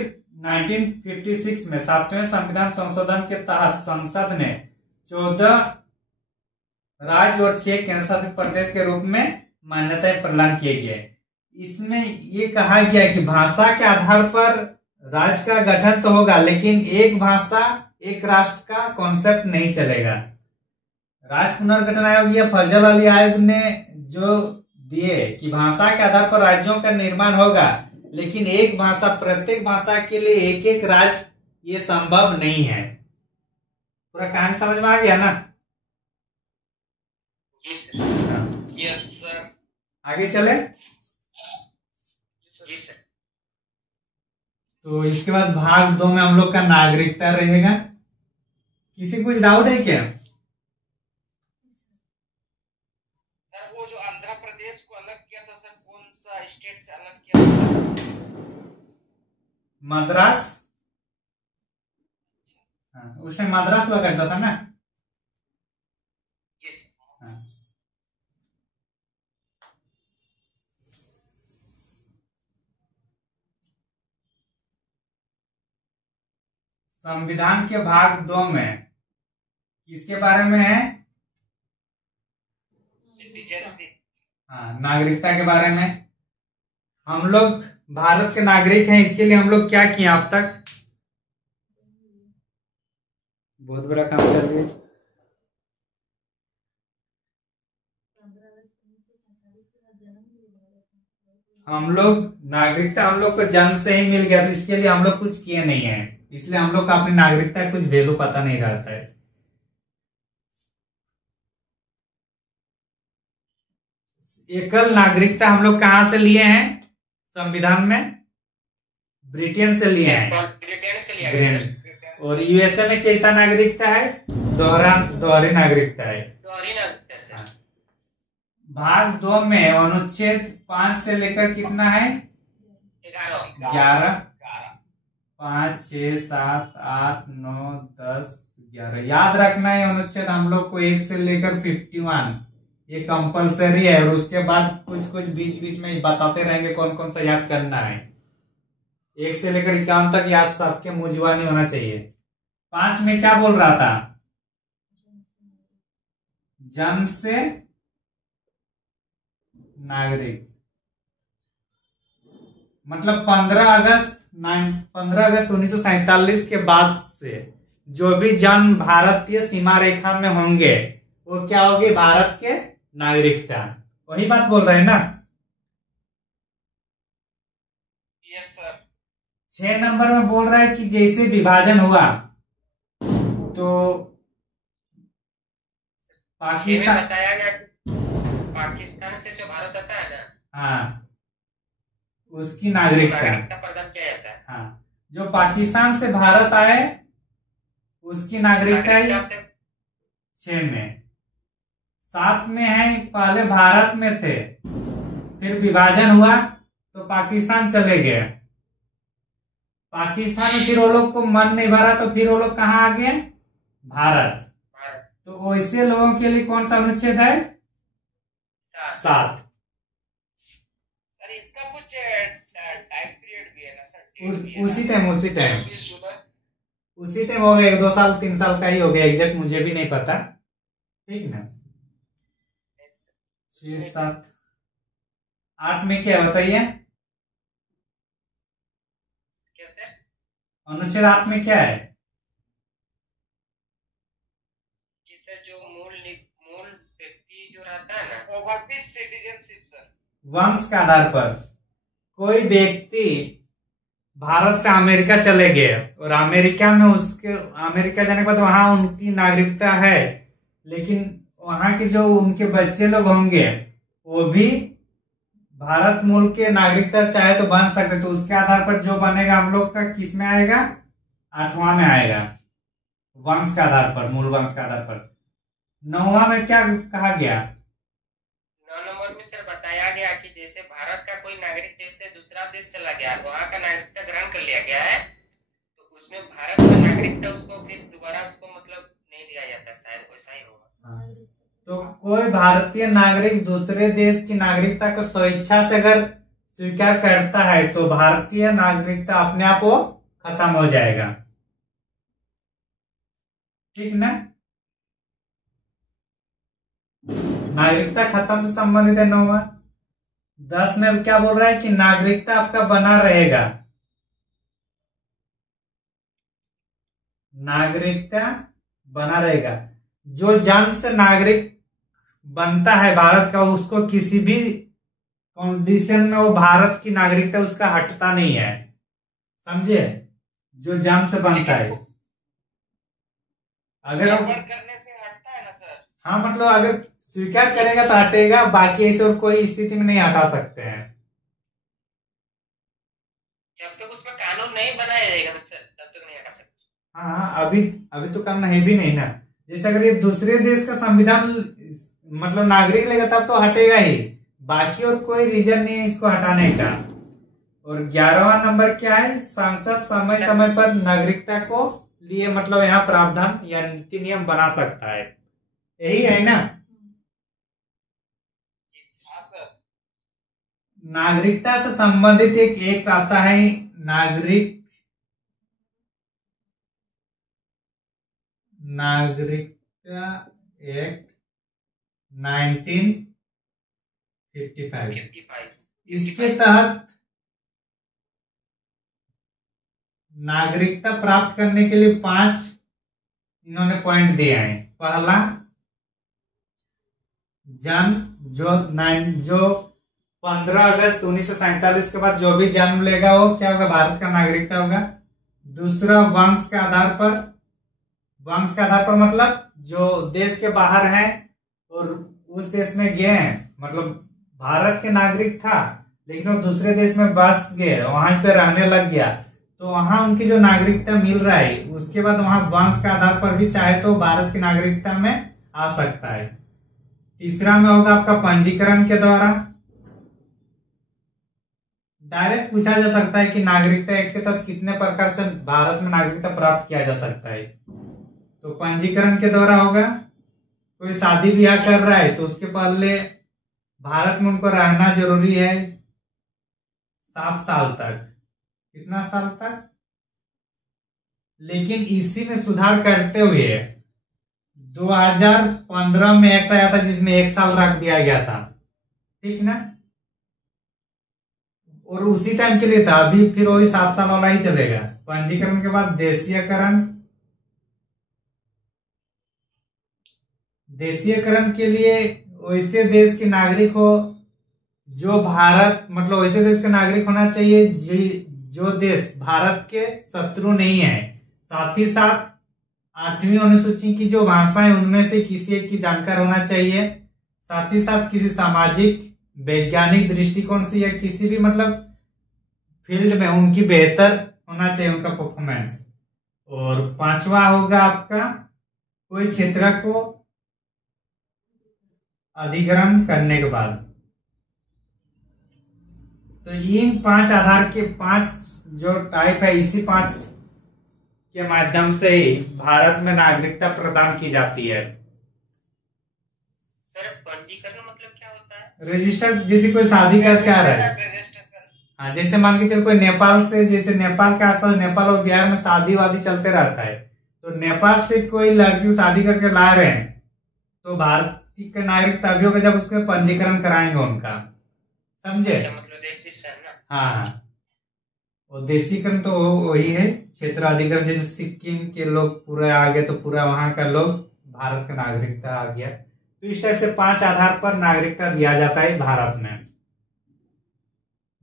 1956 में 7वें संविधान संशोधन के तहत संसद ने 14 राज्य और 6 केंद्र शासित प्रदेश के रूप में मान्यता प्रदान किए गए। इसमें ये कहा गया कि भाषा के आधार पर राज्य का गठन तो होगा, लेकिन एक भाषा एक राष्ट्र का कॉन्सेप्ट नहीं चलेगा। राज्य पुनर्गठन आयोग या फजल अली आयोग ने जो दिए कि भाषा के आधार पर राज्यों का निर्माण होगा, लेकिन एक भाषा, प्रत्येक भाषा के लिए एक एक राज्य, ये संभव नहीं है। पूरा कहानी समझ में आ गया ना? Yes sir. आगे चले। जी सर। तो इसके बाद भाग 2 में हम लोग का नागरिकता रहेगा। किसी कुछ डाउट है क्या? सर वो जो आंध्र प्रदेश को अलग किया था सर, कौन सा स्टेट से अलग किया था? मद्रास। उस टाइम मद्रास हुआ करता था ना। संविधान के भाग 2 में किसके बारे में है? नागरिकता के बारे में। हम लोग भारत के नागरिक हैं, इसके लिए हम लोग क्या किए अब तक? बहुत बड़ा काम कर लिए। हम लोग नागरिकता हम लोग को जन्म से ही मिल गया, तो इसके लिए हम लोग कुछ किए नहीं है, इसलिए हम लोग को अपनी नागरिकता का कुछ वैल्यू पता नहीं रहता है। एकल नागरिकता हम लोग कहां से लिए हैं? संविधान में ब्रिटेन से लिए हैं। ब्रिटेन से लिया गया। और यूएसए में कैसा नागरिकता है? दोहरी नागरिकता है। भाग 2 में अनुच्छेद 5 से लेकर कितना है? 11, 5, 6, 7, 8, 9, 10, 11 याद रखना है। अनुच्छेद हम लोग को 1 से लेकर 51 ये कंपलसरी है, और उसके बाद कुछ कुछ बीच बीच में बताते रहेंगे कौन कौन सा याद करना है। 1 से लेकर 51 तक याद सबके मुंह जुबानी होना चाहिए। 5 में क्या बोल रहा था? जन्म से नागरिक, मतलब 15 अगस्त 1947 के बाद से जो भी जन्म भारतीय सीमा रेखा में होंगे वो क्या होगी? भारत के नागरिकता। वही बात बोल रहे हैं ना? Yes sir. 6 नंबर में बोल रहा है कि जैसे विभाजन हुआ तो पाकिस्तान बताया गया, पाकिस्तान से जो भारत आता है ना, हाँ, उसकी नागरिकता प्रदान किया जाता है। हाँ, जो पाकिस्तान से भारत आए उसकी नागरिकता है 6 में। 7 में है पहले भारत में थे, फिर विभाजन हुआ तो पाकिस्तान चले गए। पाकिस्तान में फिर वो लोग को मन नहीं भरा तो फिर वो लोग कहाँ आ गए? भारत। तो वैसे लोगों के लिए कौन सा अनुच्छेद है? 7। सर इसका कुछ टाइम पीरियड भी है ना सर? उसी टाइम हो गया, 1-2 साल 3 साल का ही हो गया, एग्जैक्ट मुझे भी नहीं पता। ठीक ना? 6, 7, 8 में क्या बताइए? कैसे? अनुच्छेद 8 में क्या है? जिससे जो मूल व्यक्ति जो रहता है ना, ओवरसीज सिटीजनशिप सर, वंश के आधार पर कोई व्यक्ति भारत से अमेरिका चले गए और अमेरिका में अमेरिका जाने के बाद वहां उनकी नागरिकता है, लेकिन वहां के जो उनके बच्चे लोग होंगे वो भी भारत मूल के नागरिकता चाहे तो बन सकते। तो उसके आधार पर जो बनेगा हम लोग का किस में आएगा? 8वां में आएगा, वंश के आधार पर, मूल वंश के आधार पर। 9वां में क्या कहा गया? में सर बताया गया कि जैसे भारत का कोई नागरिक जैसे दूसरा देश चला गया, वहाँ का नागरिकता ग्रहण कर लिया गया है, तो उसमें भारत का नागरिकता उसको फिर दोबारा उसको मतलब नहीं दिया जाता, शायद वैसा ही होगा। तो कोई भारतीय नागरिक दूसरे देश की नागरिकता को स्वेच्छा से अगर स्वीकार करता है तो भारतीय नागरिकता अपने आप वो खत्म हो जाएगा, ठीक ना। नागरिकता खत्म से संबंधित है 9वां। 10 में क्या बोल रहा है कि नागरिकता आपका बना रहेगा, नागरिकता बना रहेगा। जो जन्म से नागरिक बनता है भारत का, उसको किसी भी कंडीशन में वो भारत की नागरिकता उसका हटता नहीं है, समझे। जो जन्म से बनता है, अगर करने से हटता है ना सर। हाँ, मतलब अगर स्वीकार करेगा तो हटेगा, बाकी ऐसे और कोई स्थिति में नहीं हटा सकते हैं। जब तक उसमें कानून नहीं बनाया जाएगा ना सर, तब तक नहीं हटा सकते। हाँ, अभी तो करना है भी नहीं ना। जैसे अगर ये दूसरे देश का संविधान मतलब नागरिक लेगा तब तो हटेगा ही, बाकी और कोई रीजन नहीं है इसको हटाने का। और 11वां नंबर क्या है, संसद समय समय पर नागरिकता को लिए मतलब यहाँ प्रावधान या नीति नियम बना सकता है, यही है ना। नागरिकता से संबंधित एक आता है नागरिकता एक्ट 1955। इसके तहत नागरिकता प्राप्त करने के लिए 5 इन्होंने पॉइंट दिए हैं। पहला, जो 15 अगस्त 1947 के बाद जो भी जन्म लेगा वो क्या होगा, भारत का नागरिकता होगा। दूसरा, वंश के आधार पर मतलब जो देश के बाहर हैं और उस देश में गए हैं, मतलब भारत के नागरिक था लेकिन वो दूसरे देश में बस गए, वहां पे रहने लग गया, तो वहां उनकी जो नागरिकता मिल रहा है, उसके बाद वहां वंश के आधार पर भी चाहे तो भारत की नागरिकता में आ सकता है। तीसरा में होगा आपका पंजीकरण के द्वारा। डायरेक्ट पूछा जा सकता है कि नागरिकता एक्ट के तहत कितने प्रकार से भारत में नागरिकता प्राप्त किया जा सकता है, तो पंजीकरण के द्वारा होगा। कोई शादी ब्याह कर रहा है तो उसके पहले भारत में उनको रहना जरूरी है 7 साल तक। कितना साल तक? लेकिन इसी में सुधार करते हुए 2015 में एक्ट आया था जिसमें 1 साल रख दिया गया था, ठीक ना। और उसी टाइम के लिए था, अभी फिर वही 7 साल वाला ही चलेगा। पंजीकरण के बाद देशीयकरण के लिए वैसे देश के नागरिक हो जो भारत, मतलब वैसे देश के नागरिक होना चाहिए जो देश भारत के शत्रु नहीं है। साथ ही साथ 8वीं अनुसूची की जो भाषाएं उनमें से किसी एक की जानकार होना चाहिए। साथ ही साथ किसी सामाजिक वैज्ञानिक दृष्टिकोण से या किसी भी मतलब फील्ड में उनकी बेहतर होना चाहिए उनका परफॉर्मेंस। और 5वां होगा आपका कोई क्षेत्र को अधिग्रहण करने के बाद। तो इन 5 आधार के 5 जो टाइप है, इसी 5 के माध्यम से ही भारत में नागरिकता प्रदान की जाती है। सर पंजीकरण मतलब क्या होता है? रजिस्टर्ड, जैसे कोई शादी करके आ रहा है, हाँ, जैसे मान के चलो कोई नेपाल से, जैसे नेपाल के आसपास, नेपाल और बिहार में शादी वादी चलते रहता है, तो नेपाल से कोई लड़की शादी करके ला रहे हैं तो भारतीय का नागरिक तभी होगा जब उसमें पंजीकरण कराएंगे उनका, समझे। मतलब रजिस्ट्रेशन ना। हाँ, और देशीकरण तो वही है क्षेत्र अधिग्रहण। जैसे सिक्किम के लोग पूरा आ गए तो पूरा वहां का लोग भारत का नागरिकता आ गया। तो इस टाइप से 5 आधार पर नागरिकता दिया जाता है भारत में।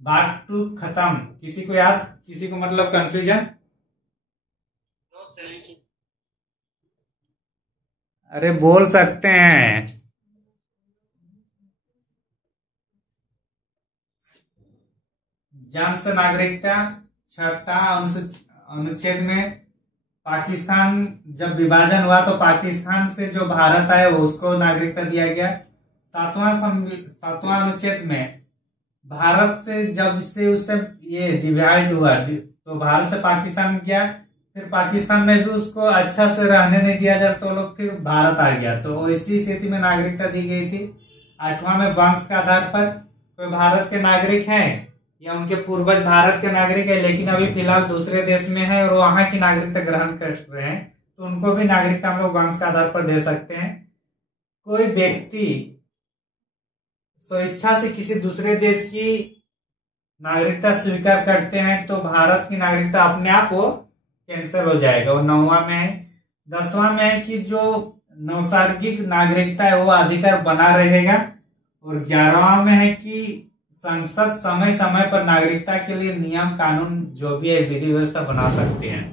बात टू खत्म। किसी को याद, किसी को मतलब कंफ्यूजन? अरे बोल सकते हैं। जन्म से नागरिकता 6ठा अनुच्छेद में पाकिस्तान जब विभाजन हुआ तो पाकिस्तान से जो भारत आया उसको नागरिकता दिया गया। सातवां अनुच्छेद में भारत से जब से उस टाइम ये डिवाइड हुआ तो भारत से पाकिस्तान गया, फिर पाकिस्तान में भी उसको अच्छा से रहने नहीं दिया जाए तो लोग फिर भारत आ गया, तो इसी स्थिति में नागरिकता दी गई थी। 8वां में वंश के आधार पर कोई भारत के नागरिक हैं या उनके पूर्वज भारत के नागरिक है लेकिन अभी फिलहाल दूसरे देश में है और वहां की नागरिकता ग्रहण कर रहे हैं, तो उनको भी नागरिकता हम लोग वंश के आधार पर दे सकते हैं। कोई व्यक्ति स्वेच्छा से किसी दूसरे देश की नागरिकता स्वीकार करते हैं तो भारत की नागरिकता अपने आप वो कैंसिल हो जाएगा। वो 9वां में है। 10वां में है कि जो नैसर्गिक नागरिकता है वो अधिकार बना रहेगा। और 11वां में है कि संसद समय समय पर नागरिकता के लिए नियम कानून जो भी है विधि व्यवस्था बना सकते हैं।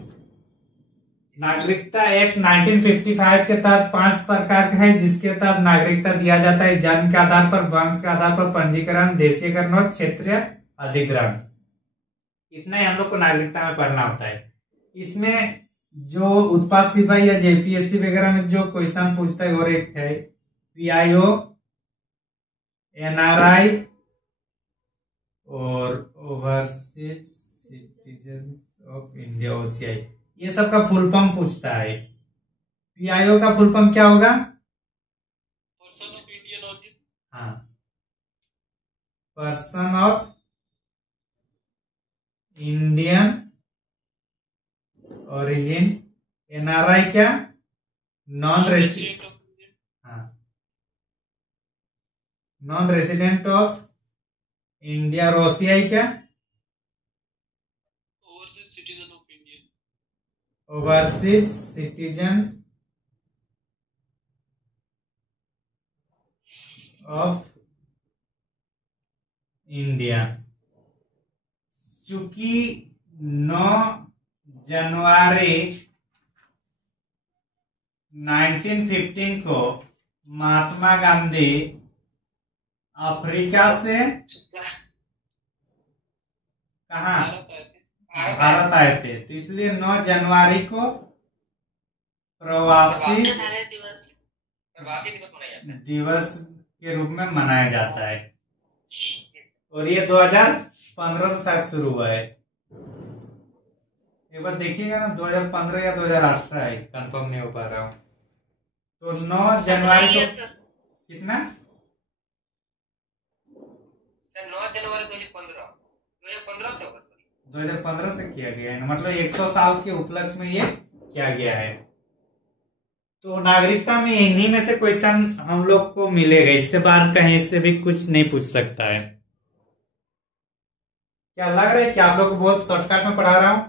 नागरिकता एक्ट 1955 के तहत 5 प्रकार का है जिसके तहत नागरिकता दिया जाता है: जन्म के आधार पर, वंश के आधार पर, पंजीकरण, देशीयकरण और क्षेत्रीय अधिग्रहण। इतना ही हम लोग को नागरिकता में पढ़ना होता है। इसमें जो उत्पाद सिपाही या जेपीएससी वगैरह में जो क्वेश्चन पूछता है और एक है पीआईओ, एनआरआई और overseas citizens of India, OCI, ये सब का फुल फॉर्म पूछता है। पीआईओ का फुल फॉर्म क्या होगा? Person of Indian origin. हाँ, person of Indian origin. NRI क्या? Non resident. हाँ, नॉन रेसिडेंट ऑफ इंडिया। और ओसीआई क्या? Overseas citizen of India. Overseas citizen of India. चूंकि 9 जनवरी 1915 को महात्मा गांधी अफ्रीका से कहा भारत आए थे, तो इसलिए 9 जनवरी को प्रवासी दिवस के रूप में मनाया जाता है। और ये 2015 से शायद शुरू हुआ है। एक बार देखिएगा ना, 2015 या 2018 है, कंफर्म नहीं हो पा रहा हूँ। तो 9 जनवरी को कितना सर? 9 जनवरी 2015 से होगा। 2015 से किया गया है, मतलब 100 साल के उपलक्ष्य में ये किया गया है। तो नागरिकता में इन्हीं में से क्वेश्चन हम लोग को मिलेगा, इससे बाहर कहीं से भी कुछ नहीं पूछ सकता है। क्या लग रहा है कि आप लोग को बहुत शॉर्टकट में पढ़ा रहा हूं?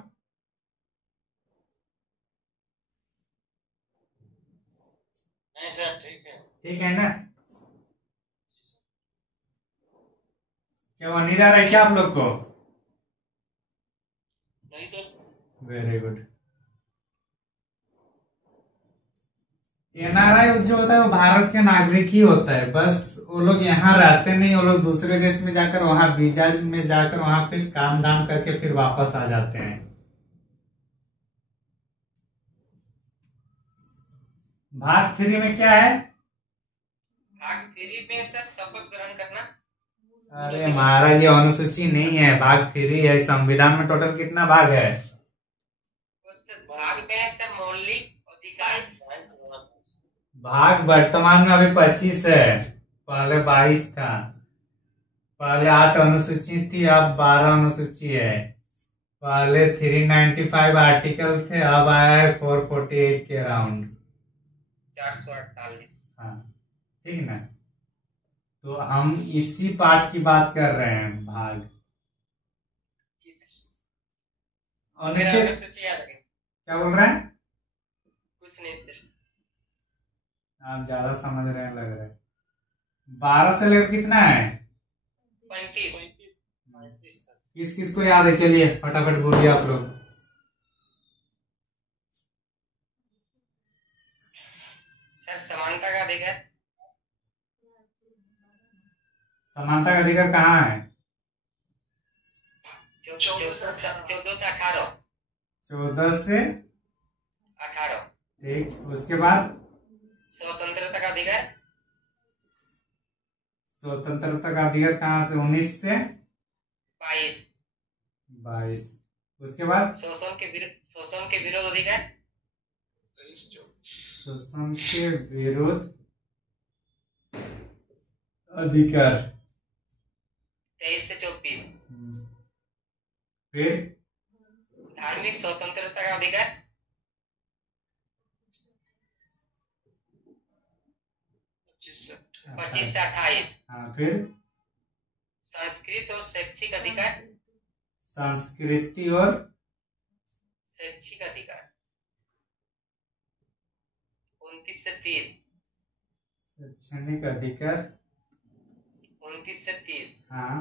नहीं सर, ठीक है। ठीक है ना? क्या वो नींद आ रहा है क्या आप लोग को? नहीं सर। Very good. एनआरआई जो होता है वो भारत के नागरिक ही होता है, बस वो लोग यहाँ रहते नहीं, वो लोग दूसरे देश में जाकर वहां वीजा में जाकर वहां फिर काम धाम करके फिर वापस आ जाते हैं। भाग 3 में क्या है? भाग 3 में सर शपथ ग्रहण करना। अरे महाराज, ये अनुसूची नहीं है, भाग 3 है। संविधान में टोटल कितना भाग है? भाग में सर मौलिक अधिकार। भाग वर्तमान में अभी 25 है, पहले 22 था। पहले 8 अनुसूची थी, अब 12 अनुसूची है। पहले 395 आर्टिकल थे, अब आया है 448 के अराउंड, 448। हाँ, ठीक ना? तो हम इसी पार्ट की बात कर रहे हैं, भाग। और नीचे क्या बोल रहे हैं? कुछ नहीं सर। आप ज्यादा समझ रहे हैं लग रहा है। 12 से लेकर कितना है? 35। किस किस को याद है? चलिए फटाफट बोलिए आप लोग। सर समानता का अधिकार। समानता का अधिकार कहाँ है? 14 से 18। 14 से 18। ठीक, उसके बाद स्वतंत्रता का अधिकार। स्वतंत्रता का अधिकार कहाँ से? 19 से 22। उसके बाद शोषण के विरोध अधिकार, शोषण के विरुद्ध अधिकार 23 से 24। फिर धार्मिक स्वतंत्रता का अधिकार 25 से 28। हाँ, फिर संस्कृत और शैक्षिक अधिकार, संस्कृति और शैक्षिक अधिकार 29 से 30। शैक्षणिक अधिकार 29 से 30। हाँ,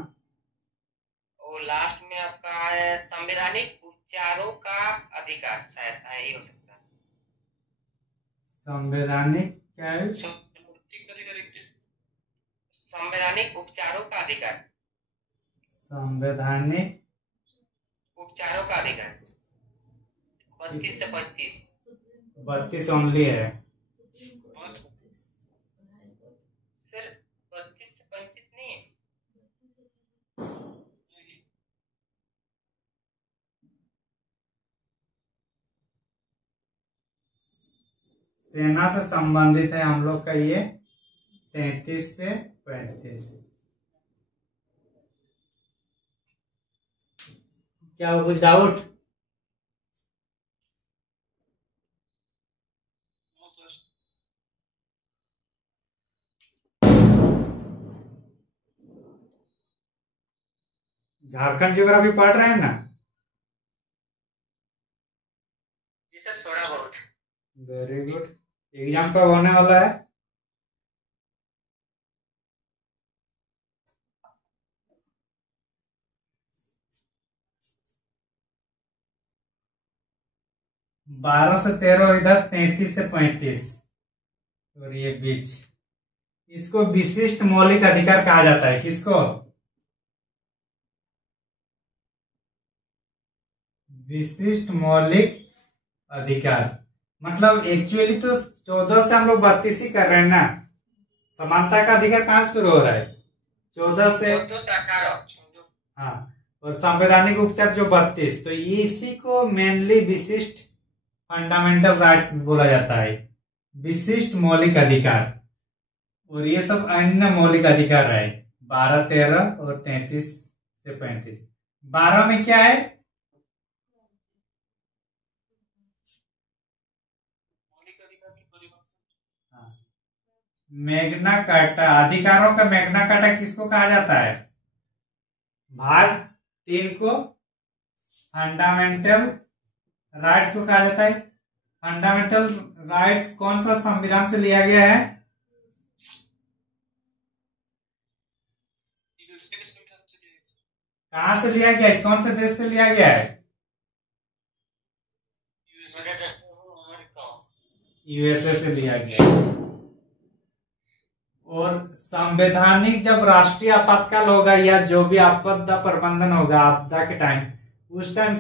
और लास्ट में आपका है संवैधानिक उपचारों का अधिकार, शायद यही हो सकता है। संवैधानिक क्या है? संवैधानिक उपचारों का अधिकार, संवैधानिक उपचारों का अधिकार 32 से 35। 32 ओनली है सर, 32 से 35 नहीं है। सेना से संबंधित है हम लोग का ये 33 से 35। क्या कुछ डाउट? झारखंड ज्योग्राफी पढ़ रहे हैं ना? जी सर, थोड़ा बहुत। Very good. एग्जाम कब होने वाला है? बारह से 13 इधर, 33 से 35 और ये बीच, इसको विशिष्ट मौलिक अधिकार कहा जाता है। किसको? विशिष्ट मौलिक अधिकार। मतलब एक्चुअली तो 14 से हम लोग 32 ही कर रहे हैं ना। समानता का अधिकार कहाँ से शुरू हो रहा है? 14 से 18। हाँ, और संवैधानिक उपचार जो 32, तो इसी को मेनली विशिष्ट फंडामेंटल राइट्स बोला जाता है, विशिष्ट मौलिक अधिकार। और ये सब अन्य मौलिक अधिकार है 12, 13 और 33 से 35। 12 में क्या है? Magna carta. अधिकारों का मैग्ना कार्टा किसको कहा जाता है? भाग 3 को फंडामेंटल राइट्स को कहा जाता है। फंडामेंटल राइट्स कौन सा संविधान से लिया गया है? कहाँ से लिया गया है? कौन से देश से लिया गया है? यूएसए से लिया गया है। और संवैधानिक जब राष्ट्रीय आपातकाल होगा या जो भी आपदा प्रबंधन होगा आपदा के टाइम, उस टाइम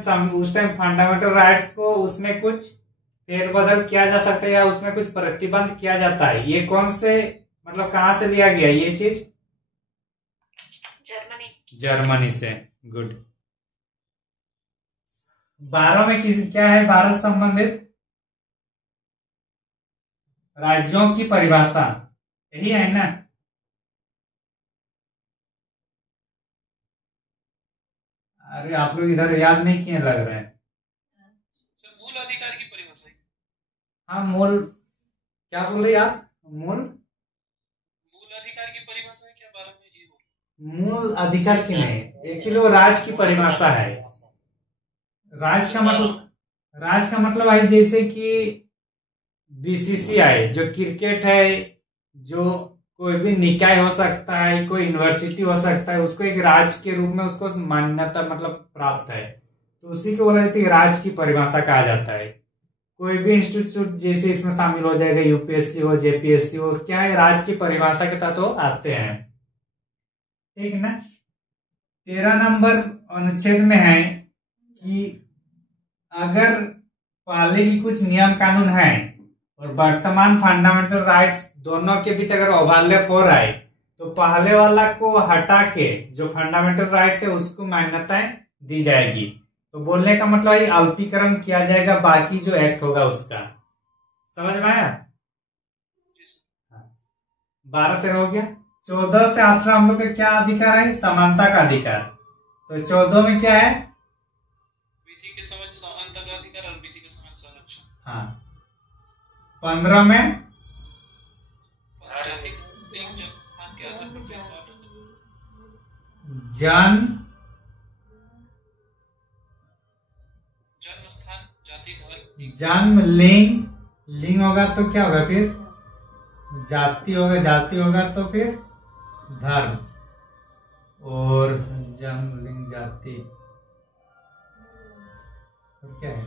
फंडामेंटल राइट्स को उसमें कुछ फेरबदल किया जा सकता है या उसमें कुछ प्रतिबंध किया जाता है। ये कौन से मतलब कहाँ से लिया गया ये चीज? जर्मनी से। गुड। 12 में क्या है? भारत संबंधित राज्यों की परिभाषा, यही है ना? अरे आप लोग इधर याद नहीं किए लग रहे हैं। मूल अधिकार की परिभाषा। हाँ, मूल क्या बोले आप? मूल अधिकार की परिभाषा है क्या? 12 में ये मूल अधिकार की नहीं, एक्चुअली वो राज की परिभाषा है। राज का मतलब है जैसे कि बीसीसीआई जो क्रिकेट है, जो कोई भी निकाय हो सकता है, कोई यूनिवर्सिटी हो सकता है, उसको एक राज के रूप में उसको मान्यता मतलब प्राप्त है, तो उसी को बोला जाता है राज की परिभाषा कहा जाता है। कोई भी इंस्टीट्यूट जैसे इसमें शामिल हो जाएगा, यूपीएससी हो, जेपीएससी हो, क्या है? राज की परिभाषा के तहत आते हैं। ठीक ना? 13 नंबर अनुच्छेद में है कि अगर पहले की कुछ नियम कानून है और वर्तमान फंडामेंटल राइट्स दोनों के बीच अगर ओवरलैप हो रहा है तो पहले वाला को हटा के जो फंडामेंटल राइट्स है उसको मान्यताएं दी जाएगी। तो बोलने का मतलब है अल्पीकरण किया जाएगा बाकी जो एक्ट होगा उसका। समझ में आया? 12-13 हो गया। 14 से 18 हम लोग का क्या अधिकार है? समानता का अधिकार। तो 14 में क्या है? विधि के समझ समानता का अधिकार और विधि के समझ संरक्षण। हाँ। 15 में जाति लिंग जन्म स्थान के आधार पर भेदभाव जन्म स्थान जाति धर्म जन्म लिंग होगा तो क्या होगा फिर? जाति होगा तो फिर धर्म, और जन्म लिंग जाति और क्या है?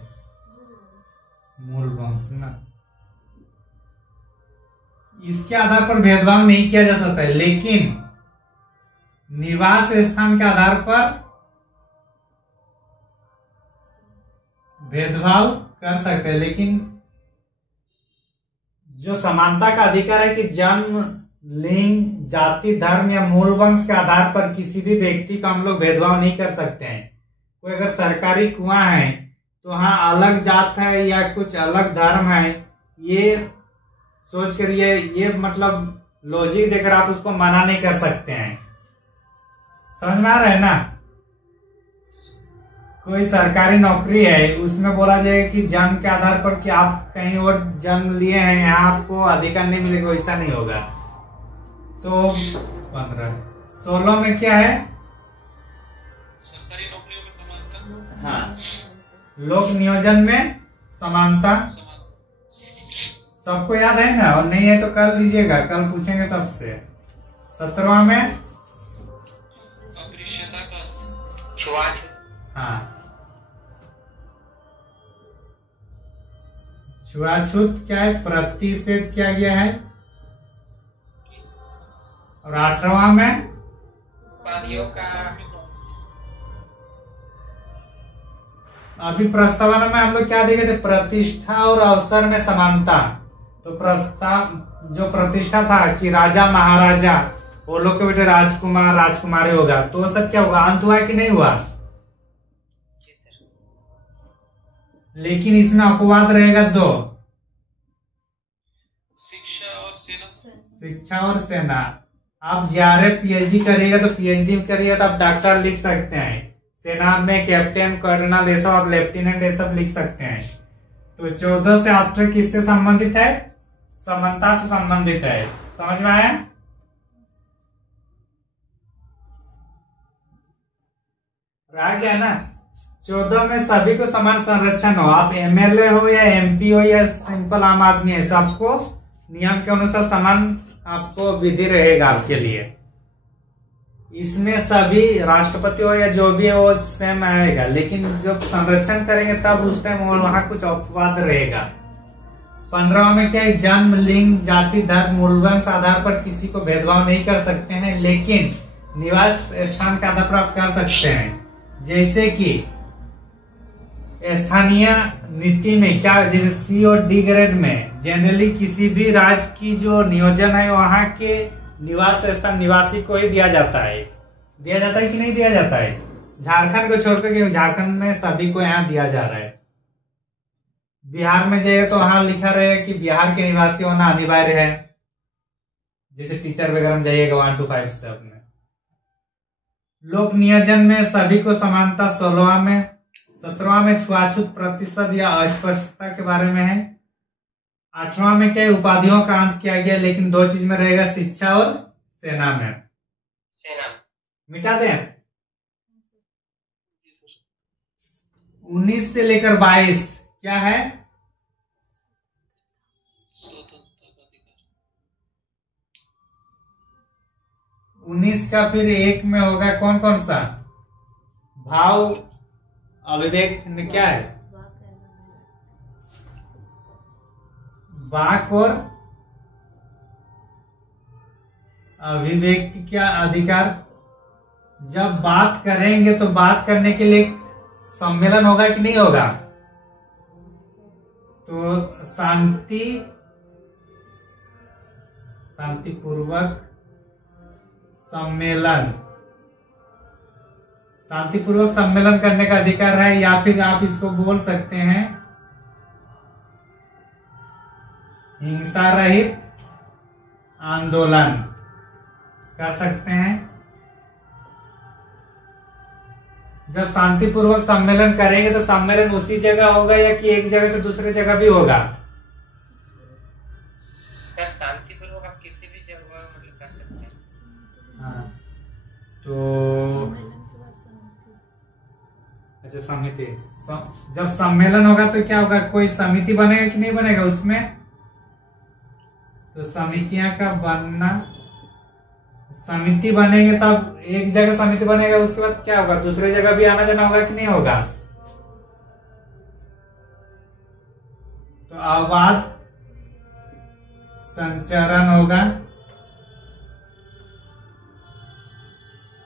मूल वंश ना। इसके आधार पर भेदभाव नहीं किया जा सकता है, लेकिन निवास स्थान के आधार पर भेदभाव कर सकते हैं। लेकिन जो समानता का अधिकार है कि जन्म लिंग जाति धर्म या मूल वंश के आधार पर किसी भी व्यक्ति को हम लोग भेदभाव नहीं कर सकते हैं। कोई अगर सरकारी कुआं है तो हाँ अलग जात है या कुछ अलग धर्म है, ये सोच कर ये मतलब लॉजिक देकर आप उसको मना नहीं कर सकते हैं। समझ में आ रहा है ना? कोई सरकारी नौकरी है उसमें बोला जाएगा कि जन्म के आधार पर कि आप कहीं और जन्म लिए हैं यहाँ आपको अधिकार नहीं मिलेगा, वैसा नहीं होगा। तो 16 में क्या है? सरकारी नौकरियों में समानता। हाँ, लोक नियोजन में समानता। सबको याद है ना? और नहीं है तो कर लीजिएगा, कल पूछेंगे सबसे। 17वां में अस्पृश्यता का छुआछूत। हाँ, छुआछूत क्या है? प्रतिषेध किया गया है। और 18वां में उपाधियों का अभी प्रस्तावना में हम लोग क्या देखे थे? प्रतिष्ठा और अवसर में समानता। तो प्रस्ताव जो प्रतिष्ठा था कि राजा महाराजा वो लोग के बेटे राजकुमार राजकुमारी होगा, तो वो सब क्या होगा? अंत हुआ कि नहीं हुआ? लेकिन इसमें अपवाद रहेगा दो, शिक्षा और सेना। आप JRF PhD करिएगा तो PhD करिएगा तो आप डॉक्टर लिख सकते हैं। सेना में कैप्टन कर्नल ये सब, आप लेफ्टिनेंट ये सब लिख सकते हैं। तो 14 से 18 किससे संबंधित है? समानता से संबंधित है। समझ में आया? रह गया ना? 14 में सभी को समान संरक्षण हो, आप MLA हो या MP हो या सिंपल आम आदमी है, सबको नियम के अनुसार समान आपको विधि रहेगा आपके लिए। इसमें सभी राष्ट्रपति हो या जो भी है वो सेम आएगा, लेकिन जब संरक्षण करेंगे तब उस टाइम वहां कुछ अपवाद रहेगा। 15वां में क्या है? जन्म लिंग जाति धर्म मूल वंश आधार पर किसी को भेदभाव नहीं कर सकते हैं, लेकिन निवास स्थान के आधार पर आप कर सकते हैं। जैसे कि स्थानीय नीति में क्या, जैसे C और D ग्रेड में जनरली किसी भी राज्य की जो नियोजन है वहां के निवास स्थान निवासी को ही दिया जाता है। दिया जाता है कि नहीं दिया जाता है? झारखंड को छोड़कर, झारखंड में सभी को यहाँ दिया जा रहा है। बिहार में जाइए तो वहां लिखा रहे कि बिहार के निवासी होना अनिवार्य है। जैसे टीचर वगैरह में जाइएगा 1 to 5 से अपने। लोक नियोजन में सभी को समानता 16वां में। 17वां में छुआछूत प्रतिशत या अस्पृश्यता के बारे में है। 18वां में क्या? उपाधियों का अंत किया गया, लेकिन 2 चीज में रहेगा, शिक्षा और सेना में। सेना मिटा दें। 19 से लेकर 22 क्या है? स्वतंत्रता का अधिकार। 19 का फिर 1 में होगा कौन कौन सा? भाव अभिव्यक्ति में क्या है? वाक और अभिव्यक्ति का अधिकार। जब बात करेंगे तो बात करने के लिए सम्मेलन होगा कि नहीं होगा? तो शांतिपूर्वक सम्मेलन, शांतिपूर्वक सम्मेलन करने का अधिकार है, या फिर आप इसको बोल सकते हैं हिंसा रहित आंदोलन कर सकते हैं। जब शांतिपूर्वक सम्मेलन करेंगे तो सम्मेलन उसी जगह होगा या कि एक जगह से दूसरी जगह भी होगा? सर शांतिपूर्वक आप किसी भी जगह मतलब कर सकते हैं। हाँ, तो अच्छा समिति, जब सम्मेलन होगा तो क्या होगा, कोई समिति बनेगा कि नहीं बनेगा उसमें? तो समितियां का बनना, समिति बनेंगे तब एक जगह समिति बनेगा, उसके बाद क्या होगा, दूसरी जगह भी आना जाना होगा कि नहीं होगा? तो अबाध संचरण होगा,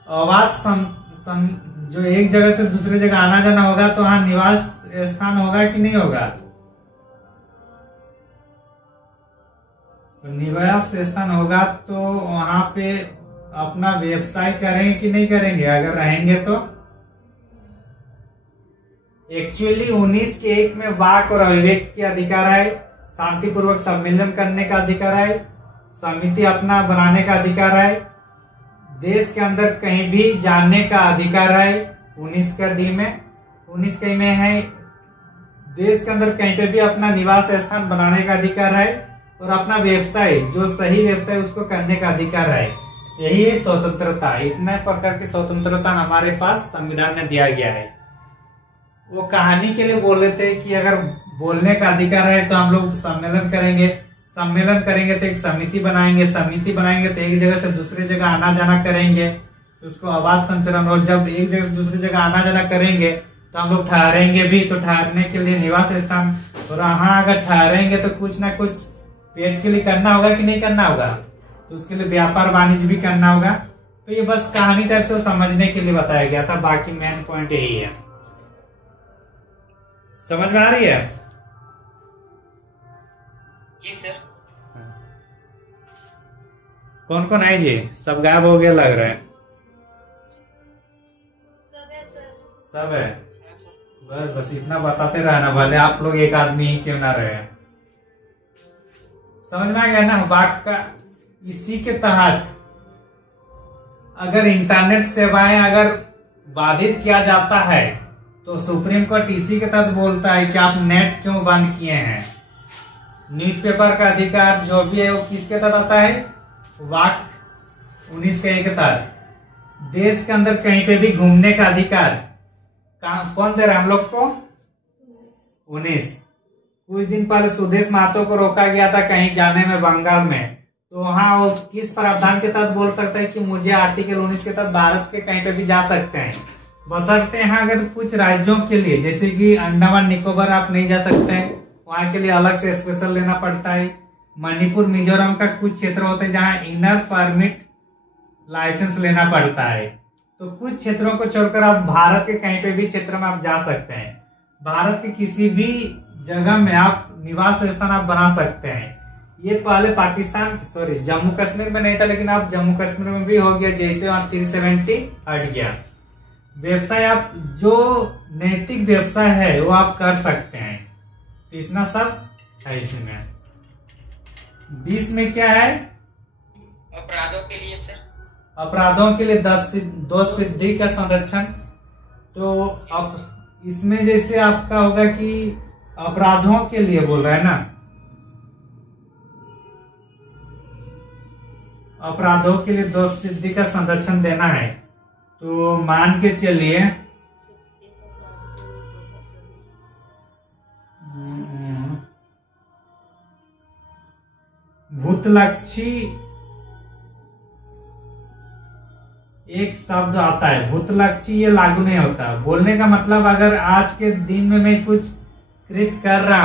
अबाध जो एक जगह से दूसरी जगह आना जाना होगा तो वहां निवास स्थान होगा कि नहीं होगा? तो निवास स्थान होगा तो वहां पे अपना व्यवसाय करेंगे कि नहीं करेंगे? अगर रहेंगे तो एक्चुअली 19 के 1 में वाक और अभिव्यक्ति के अधिकार है, शांतिपूर्वक सम्मेलन करने का अधिकार है, समिति अपना बनाने का अधिकार है, देश के अंदर कहीं भी जाने का अधिकार है। 19 का डी में, 19 के में है देश के अंदर कहीं पे भी अपना निवास स्थान बनाने का अधिकार है और अपना व्यवसाय, जो सही व्यवसाय उसको करने का अधिकार है। यही है स्वतंत्रता। इतने प्रकार की स्वतंत्रता हमारे पास संविधान में दिया गया है। वो कहानी के लिए बोल रहे थे कि अगर बोलने का अधिकार है तो हम लोग सम्मेलन करेंगे, सम्मेलन करेंगे तो एक समिति बनाएंगे, समिति बनाएंगे तो एक जगह से दूसरी जगह आना जाना करेंगे, तो उसको अबाध संचरण। और जब एक जगह से दूसरी जगह आना जाना करेंगे तो हम लोग ठहरेंगे भी, तो ठहरने के लिए निवास स्थान, और वहां अगर ठहरेंगे तो कुछ ना कुछ पेट के लिए करना होगा कि नहीं करना होगा, तो उसके लिए व्यापार वाणिज्य भी करना होगा। तो ये बस कहानी टाइप से समझने के लिए बताया गया था, बाकी मेन पॉइंट यही है। समझ में आ रही है? जी सर। कौन कौन है जी? सब गायब हो गया लग रहा है। सब है सर। सब है, बस बस इतना बताते रहना, भले आप लोग एक आदमी ही क्यों ना रहे। समझ में आ गया ना बात का? इसी के तहत अगर इंटरनेट सेवाएं अगर बाधित किया जाता है तो सुप्रीम कोर्ट इसी के तहत बोलता है कि आप नेट क्यों बंद किए हैं। न्यूज़पेपर का अधिकार जो भी है वो किसके तहत आता है? वाक 19 के तहत। देश के अंदर कहीं पे भी घूमने का अधिकार कौन दे रहा है हम लोग को? 19। कुछ दिन पहले सुदेश महतो को रोका गया था कहीं जाने में बंगाल में, तो वहां वो किस प्रावधान के तहत बोल सकता है कि मुझे आर्टिकल 19 के तहत भारत के कहीं पे भी जा सकते हैं, बशर्ते हैं अगर कुछ राज्यों के लिए, जैसे कि अंडमान निकोबार आप नहीं जा सकते हैं, वहां के लिए अलग से स्पेशल लेना पड़ता है। मणिपुर मिजोरम का कुछ क्षेत्र होते हैं जहां इनर परमिट लाइसेंस लेना पड़ता है। तो कुछ क्षेत्रों को छोड़कर आप भारत के कहीं पे भी क्षेत्र में आप जा सकते हैं। भारत के किसी भी जगह में आप निवास स्थान आप बना सकते हैं। ये पहले पाकिस्तान जम्मू कश्मीर में नहीं था, लेकिन आप जम्मू कश्मीर में भी हो गया, जैसे वहां 370 हट गया। व्यवसाय आप जो नैतिक व्यवसाय है वो आप कर सकते हैं। तो इतना सब है इसमें। 20 में क्या है? अपराधों के लिए सर, अपराधों के लिए 2 सिद्धि का संरक्षण। तो अब इसमें जैसे आपका होगा कि अपराधों के लिए बोल रहा है ना, अपराधों के लिए 2 सिद्धि का संरक्षण देना है। तो मान के चलिए भूतलक्षी एक शब्द आता है, भूतलक्षी, ये लागू नहीं होता। बोलने का मतलब अगर आज के दिन में मैं कुछ कृत कर रहा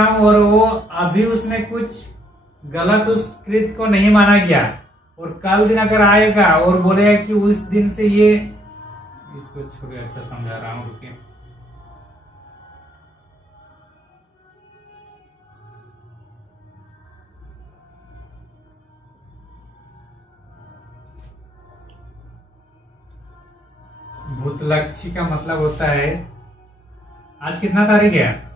हूं और वो अभी उसमें कुछ गलत उस कृत को नहीं माना गया, और कल दिन अगर आएगा और बोलेगा कि उस दिन से ये, इसको छोड़िए, अच्छा समझा रहा हूं, रुकिए। भूतलक्षी का मतलब होता है, आज कितना तारीख है?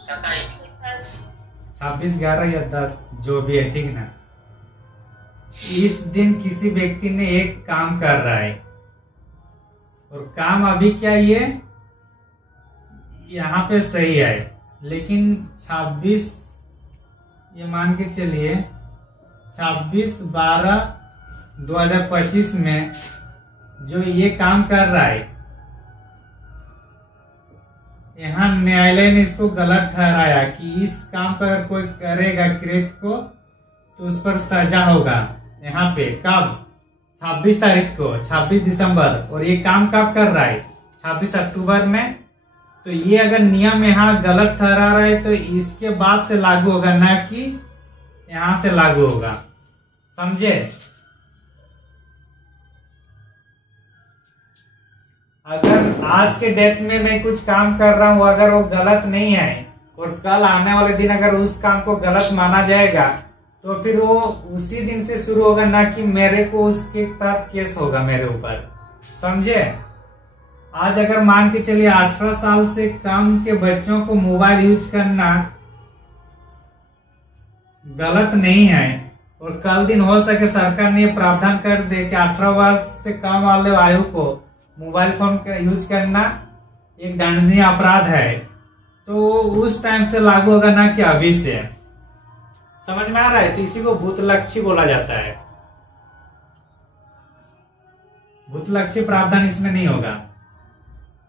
27। 26, 11 या 10 जो भी है, ठीक ना। इस दिन किसी व्यक्ति ने एक काम कर रहा है और काम अभी क्या ये यहाँ पे सही है, लेकिन 26 ये मान के चलिए 26/12/2025 में जो ये काम कर रहा है, यहाँ न्यायालय ने इसको गलत ठहराया कि इस काम पर अगर कोई करेगा कृत्य को तो उस पर सजा होगा। यहाँ पे कब? 26 तारीख को, 26 दिसंबर, और ये काम कब कर रहा है? 26 अक्टूबर में। तो ये अगर नियम यहाँ गलत ठहरा रहा है तो इसके बाद से लागू होगा, ना कि यहाँ से लागू होगा, समझे? अगर आज के डेट में मैं कुछ काम कर रहा हूं, अगर वो गलत नहीं है और कल आने वाले दिन अगर उस काम को गलत माना जाएगा तो फिर वो उसी दिन से शुरू होगा, ना कि मेरे को उसके तहत केस होगा मेरे ऊपर, समझे? आज अगर मान के चलिए 18 साल से कम के बच्चों को मोबाइल यूज करना गलत नहीं है और कल दिन हो सके सरकार ने प्रावधान कर दे कि 18 वर्ष से कम वाले आयु को मोबाइल फोन का यूज करना एक दंडनीय अपराध है, तो उस टाइम से लागू होगा, ना कि अभी से। समझ में आ रहा है? तो इसी को भूतलक्षी बोला जाता है। भूतलक्षी प्रावधान इसमें नहीं होगा,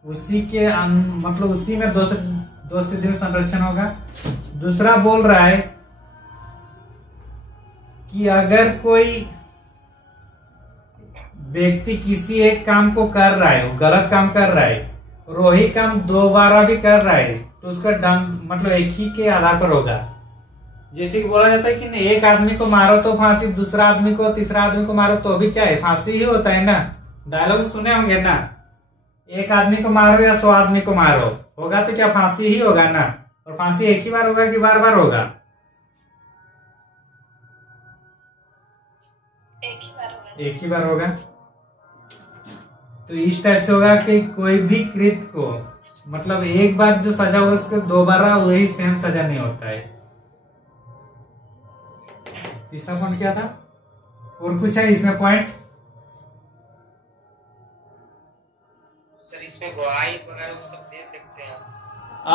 उसी के मतलब उसी में दोष सिद्धि में संरक्षण होगा। दूसरा बोल रहा है कि अगर कोई व्यक्ति किसी एक काम को कर रहा है, वो गलत काम कर रहा है और वही काम दोबारा भी कर रहा है, तो उसका दंड मतलब एक ही के आधार पर होगा। जैसे कि बोला जाता है कि नहीं, एक आदमी को मारो तो फांसी, दूसरा आदमी को, तीसरा आदमी को मारो तो भी क्या है? फांसी ही होता है ना। डायलॉग सुने होंगे ना, एक आदमी को मारो या 100 आदमी को मारो, होगा तो क्या फांसी ही होगा ना। और फांसी एक ही बार होगा कि बार बार होगा? एक ही बार होगा। तो इस टाइप से होगा कि कोई भी कृत्य को मतलब एक बार जो सजा हुआ उसको दोबारा वही सेम सजा नहीं होता है। तीसरा पॉइंट क्या था? और कुछ है इसमें पॉइंट? सर इसमें गवाही वगैरह उसको दे सकते हैं?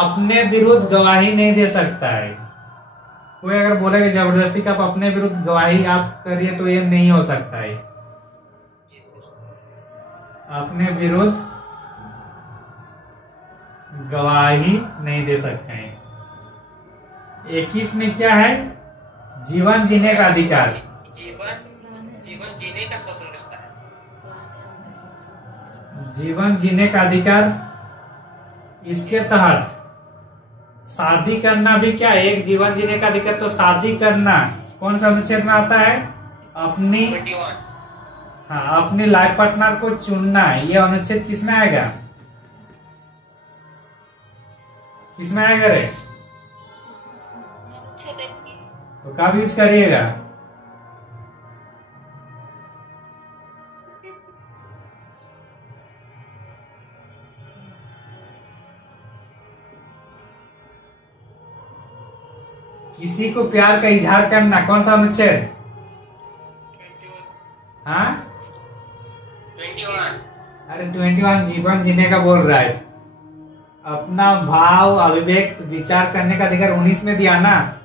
अपने विरुद्ध गवाही नहीं दे सकता है कोई। अगर बोलेगा जबरदस्ती का आप अपने विरुद्ध गवाही आप करिए तो ये नहीं हो सकता है। अपने विरुद्ध गवाही नहीं दे सकते हैं। 21 में क्या है? जीवन जीने का अधिकार। जीवन जीने का स्वतंत्रता है। जीवन जीने का अधिकार, इसके तहत शादी करना भी क्या है? एक जीवन जीने का अधिकार। तो शादी करना कौन सा अनुच्छेद में आता है? अपनी 21। हाँ, अपनी लाइफ पार्टनर को चुनना है। ये अनुच्छेद किस में आएगा? किस में आएगा रे? तो कब यूज करिएगा? किसी को प्यार का इजहार करना कौन सा अनुच्छेद? हाँ 21। अरे 21 जीवन जीने का बोल रहा है। अपना भाव अभिव्यक्त विचार करने का अधिकार 19 में दिया ना।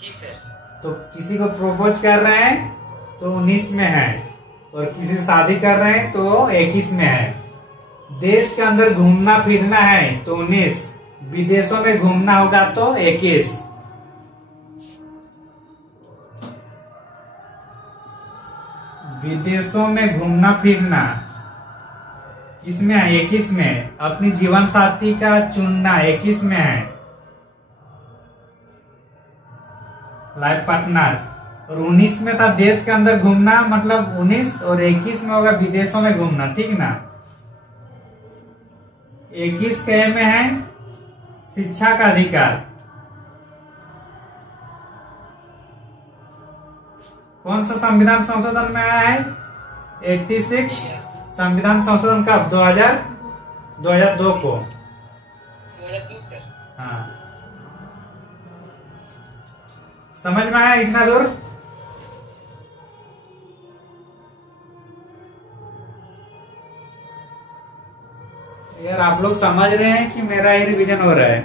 जी सर। तो किसी को प्रपोज कर रहे हैं तो 19 में है, और किसी से शादी कर रहे हैं तो 21 में है। देश के अंदर घूमना फिरना है तो 19, विदेशों में घूमना होगा तो 21। विदेशों में घूमना फिरना किसमें है? 21 में। अपनी जीवन साथी का चुनना 21 में है, लाइफ पार्टनर। और 19 में था देश के अंदर घूमना, मतलब 19, और 21 में होगा विदेशों में घूमना, ठीक ना। 21 के में है शिक्षा का अधिकार। कौन सा संविधान संशोधन में आया है? 86 संविधान संशोधन कब? 2002 को। 2002 सर। हाँ, समझ में आया इतना दूर? यार आप लोग समझ रहे हैं कि मेरा ही रिवीजन हो रहा है?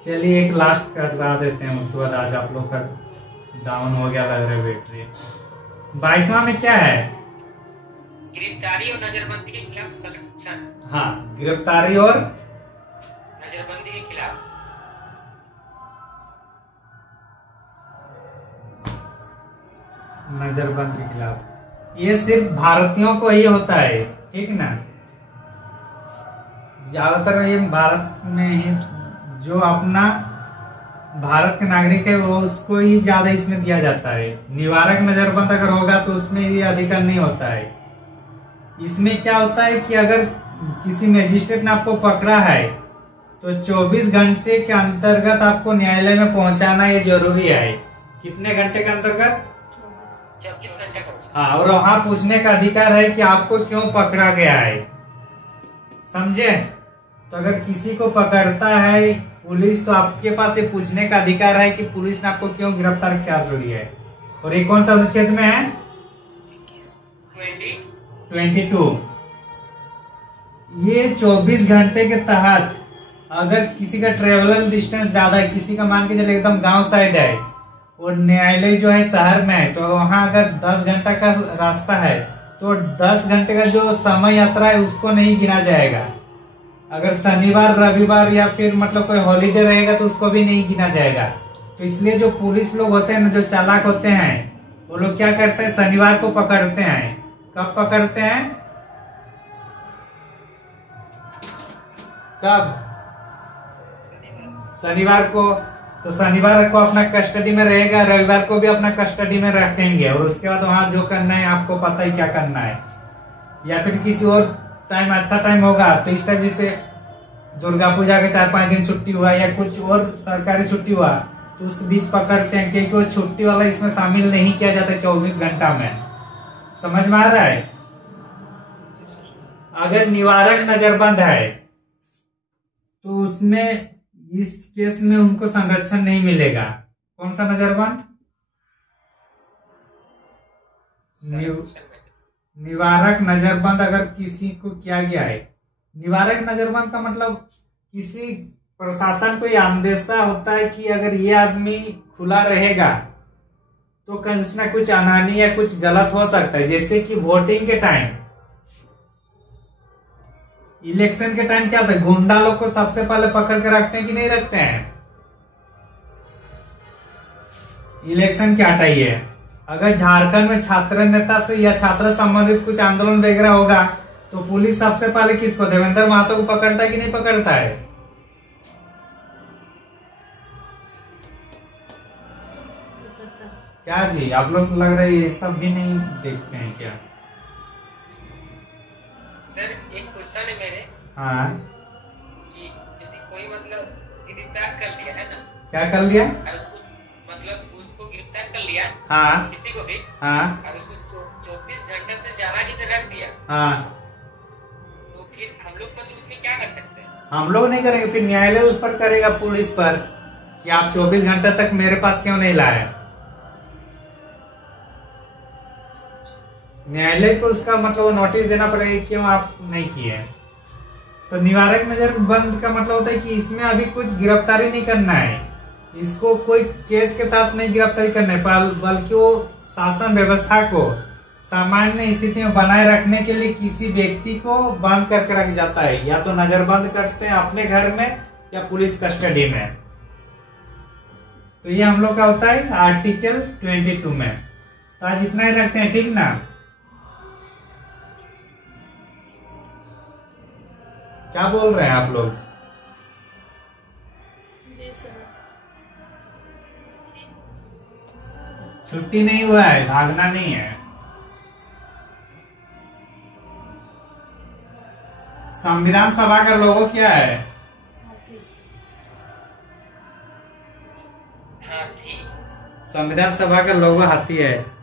चलिए एक लास्ट करा देते हैं, उसके बाद आज आप लोग का डाउन हो गया लग रहा है बैटरी। 22वां में क्या है? गिरफ्तारी और नजरबंदी के खिलाफ संरक्षण। हाँ, गिरफ्तारी और नजरबंदी के खिलाफ। नजरबंद के खिलाफ ये सिर्फ भारतीयों को ही होता है, ठीक ना? ज्यादातर ये भारत में ही, जो अपना भारत के नागरिक है वो उसको ही ज्यादा इसमें दिया जाता है। निवारक नजरबंद अगर होगा तो उसमें ये अधिकार नहीं होता है। इसमें क्या होता है कि अगर किसी मजिस्ट्रेट ने आपको पकड़ा है तो 24 घंटे के अंतर्गत आपको न्यायालय में पहुंचाना ये जरूरी है। कितने घंटे के अंतर्गत? 24 घंटे का। हाँ, और वहां पूछने का अधिकार है कि आपको क्यों पकड़ा गया है, समझे? तो अगर किसी को पकड़ता है पुलिस तो आपके पास ये पूछने का अधिकार है कि पुलिस ने आपको क्यों गिरफ्तार कर लिया है। और ये कौन सा अनुच्छेद में है? 22। ये 24 घंटे के तहत अगर किसी का ट्रेवल डिस्टेंस ज्यादा है, किसी का मान के चले एकदम गांव साइड है और न्यायालय जो है शहर में है, तो वहां अगर 10 घंटा का रास्ता है तो 10 घंटे का जो समय यात्रा है उसको नहीं गिना जाएगा। अगर शनिवार रविवार या फिर मतलब कोई हॉलीडे रहेगा तो उसको भी नहीं गिना जाएगा। तो इसलिए जो पुलिस लोग होते हैं ना, जो चालाक होते हैं, वो लोग क्या करते हैं, शनिवार को पकड़ते हैं। कब पकड़ते हैं? कब? शनिवार को। तो शनिवार को अपना कस्टडी में रहेगा, रविवार को भी अपना कस्टडी में रखेंगे और उसके बाद वहां जो करना है आपको पता ही क्या करना है। या फिर किसी और टाइम अच्छा टाइम होगा तो इस टाइम जैसे दुर्गा पूजा के 4-5 दिन छुट्टी हुआ या कुछ और सरकारी छुट्टी हुआ तो उस बीच पकड़ते हैं, क्योंकि वो छुट्टी वाला इसमें शामिल नहीं किया जाता 24 घंटा में। समझ में आ रहा है? अगर निवारक नजरबंद है तो उसमें इस केस में उनको संरक्षण नहीं मिलेगा। कौन सा नजरबंद? निवारक नजरबंद अगर किसी को किया गया है, निवारक नजरबंद का मतलब किसी प्रशासन को यह अंदेशा होता है कि अगर ये आदमी खुला रहेगा तो कुछ ना कुछ अनहानि या कुछ गलत हो सकता है। जैसे कि वोटिंग के टाइम, इलेक्शन के टाइम क्या होता है, गुंडा लोग को सबसे पहले पकड़ के रखते हैं कि नहीं रखते हैं? इलेक्शन क्या हटाइए, अगर झारखंड में छात्र नेता से या छात्र संबंधित कुछ आंदोलन वगैरह होगा तो पुलिस सबसे पहले किसको, देवेंद्र महतो को पकड़ता है कि नहीं पकड़ता है? क्या जी, आप लोग लग रहा है ये सब भी नहीं देखते हैं क्या? सर एक क्वेश्चन है मेरे। हाँ, कि यदि कोई मतलब गिरफ्तार कर लिया है ना, क्या कर लिया? और उसको मतलब उसको गिरफ्तार कर लिया, हाँ, किसी को भी, हाँ, और उसको 24 घंटे से ज्यादा ही रख दिया, हाँ, तो फिर हम लोग मतलब उसमें क्या कर सकते हैं? हम लोग नहीं करेंगे, फिर न्यायालय उस पर करेगा, पुलिस पर, कि आप 24 घंटे तक मेरे पास क्यों नहीं लाए। न्यायालय को उसका मतलब नोटिस देना पड़ेगा क्यों आप नहीं किए। तो निवारक नजरबंद का मतलब होता है कि इसमें अभी कुछ गिरफ्तारी नहीं करना है, इसको कोई केस के तहत नहीं गिरफ्तारी करना है, बल्कि वो शासन व्यवस्था को सामान्य स्थिति में बनाए रखने के लिए किसी व्यक्ति को बंद करके रख जाता है, या तो नजरबंद करते हैं अपने घर में या पुलिस कस्टडी में। तो ये हम लोग का होता है आर्टिकल 22 में। तो आज इतना ही रखते हैं, ठीक ना? क्या बोल रहे हैं आप लोग? जी सर। छुट्टी नहीं हुआ है, भागना नहीं है, संविधान सभा का लोगो क्या है? हाथी। संविधान सभा का लोगो हाथी है।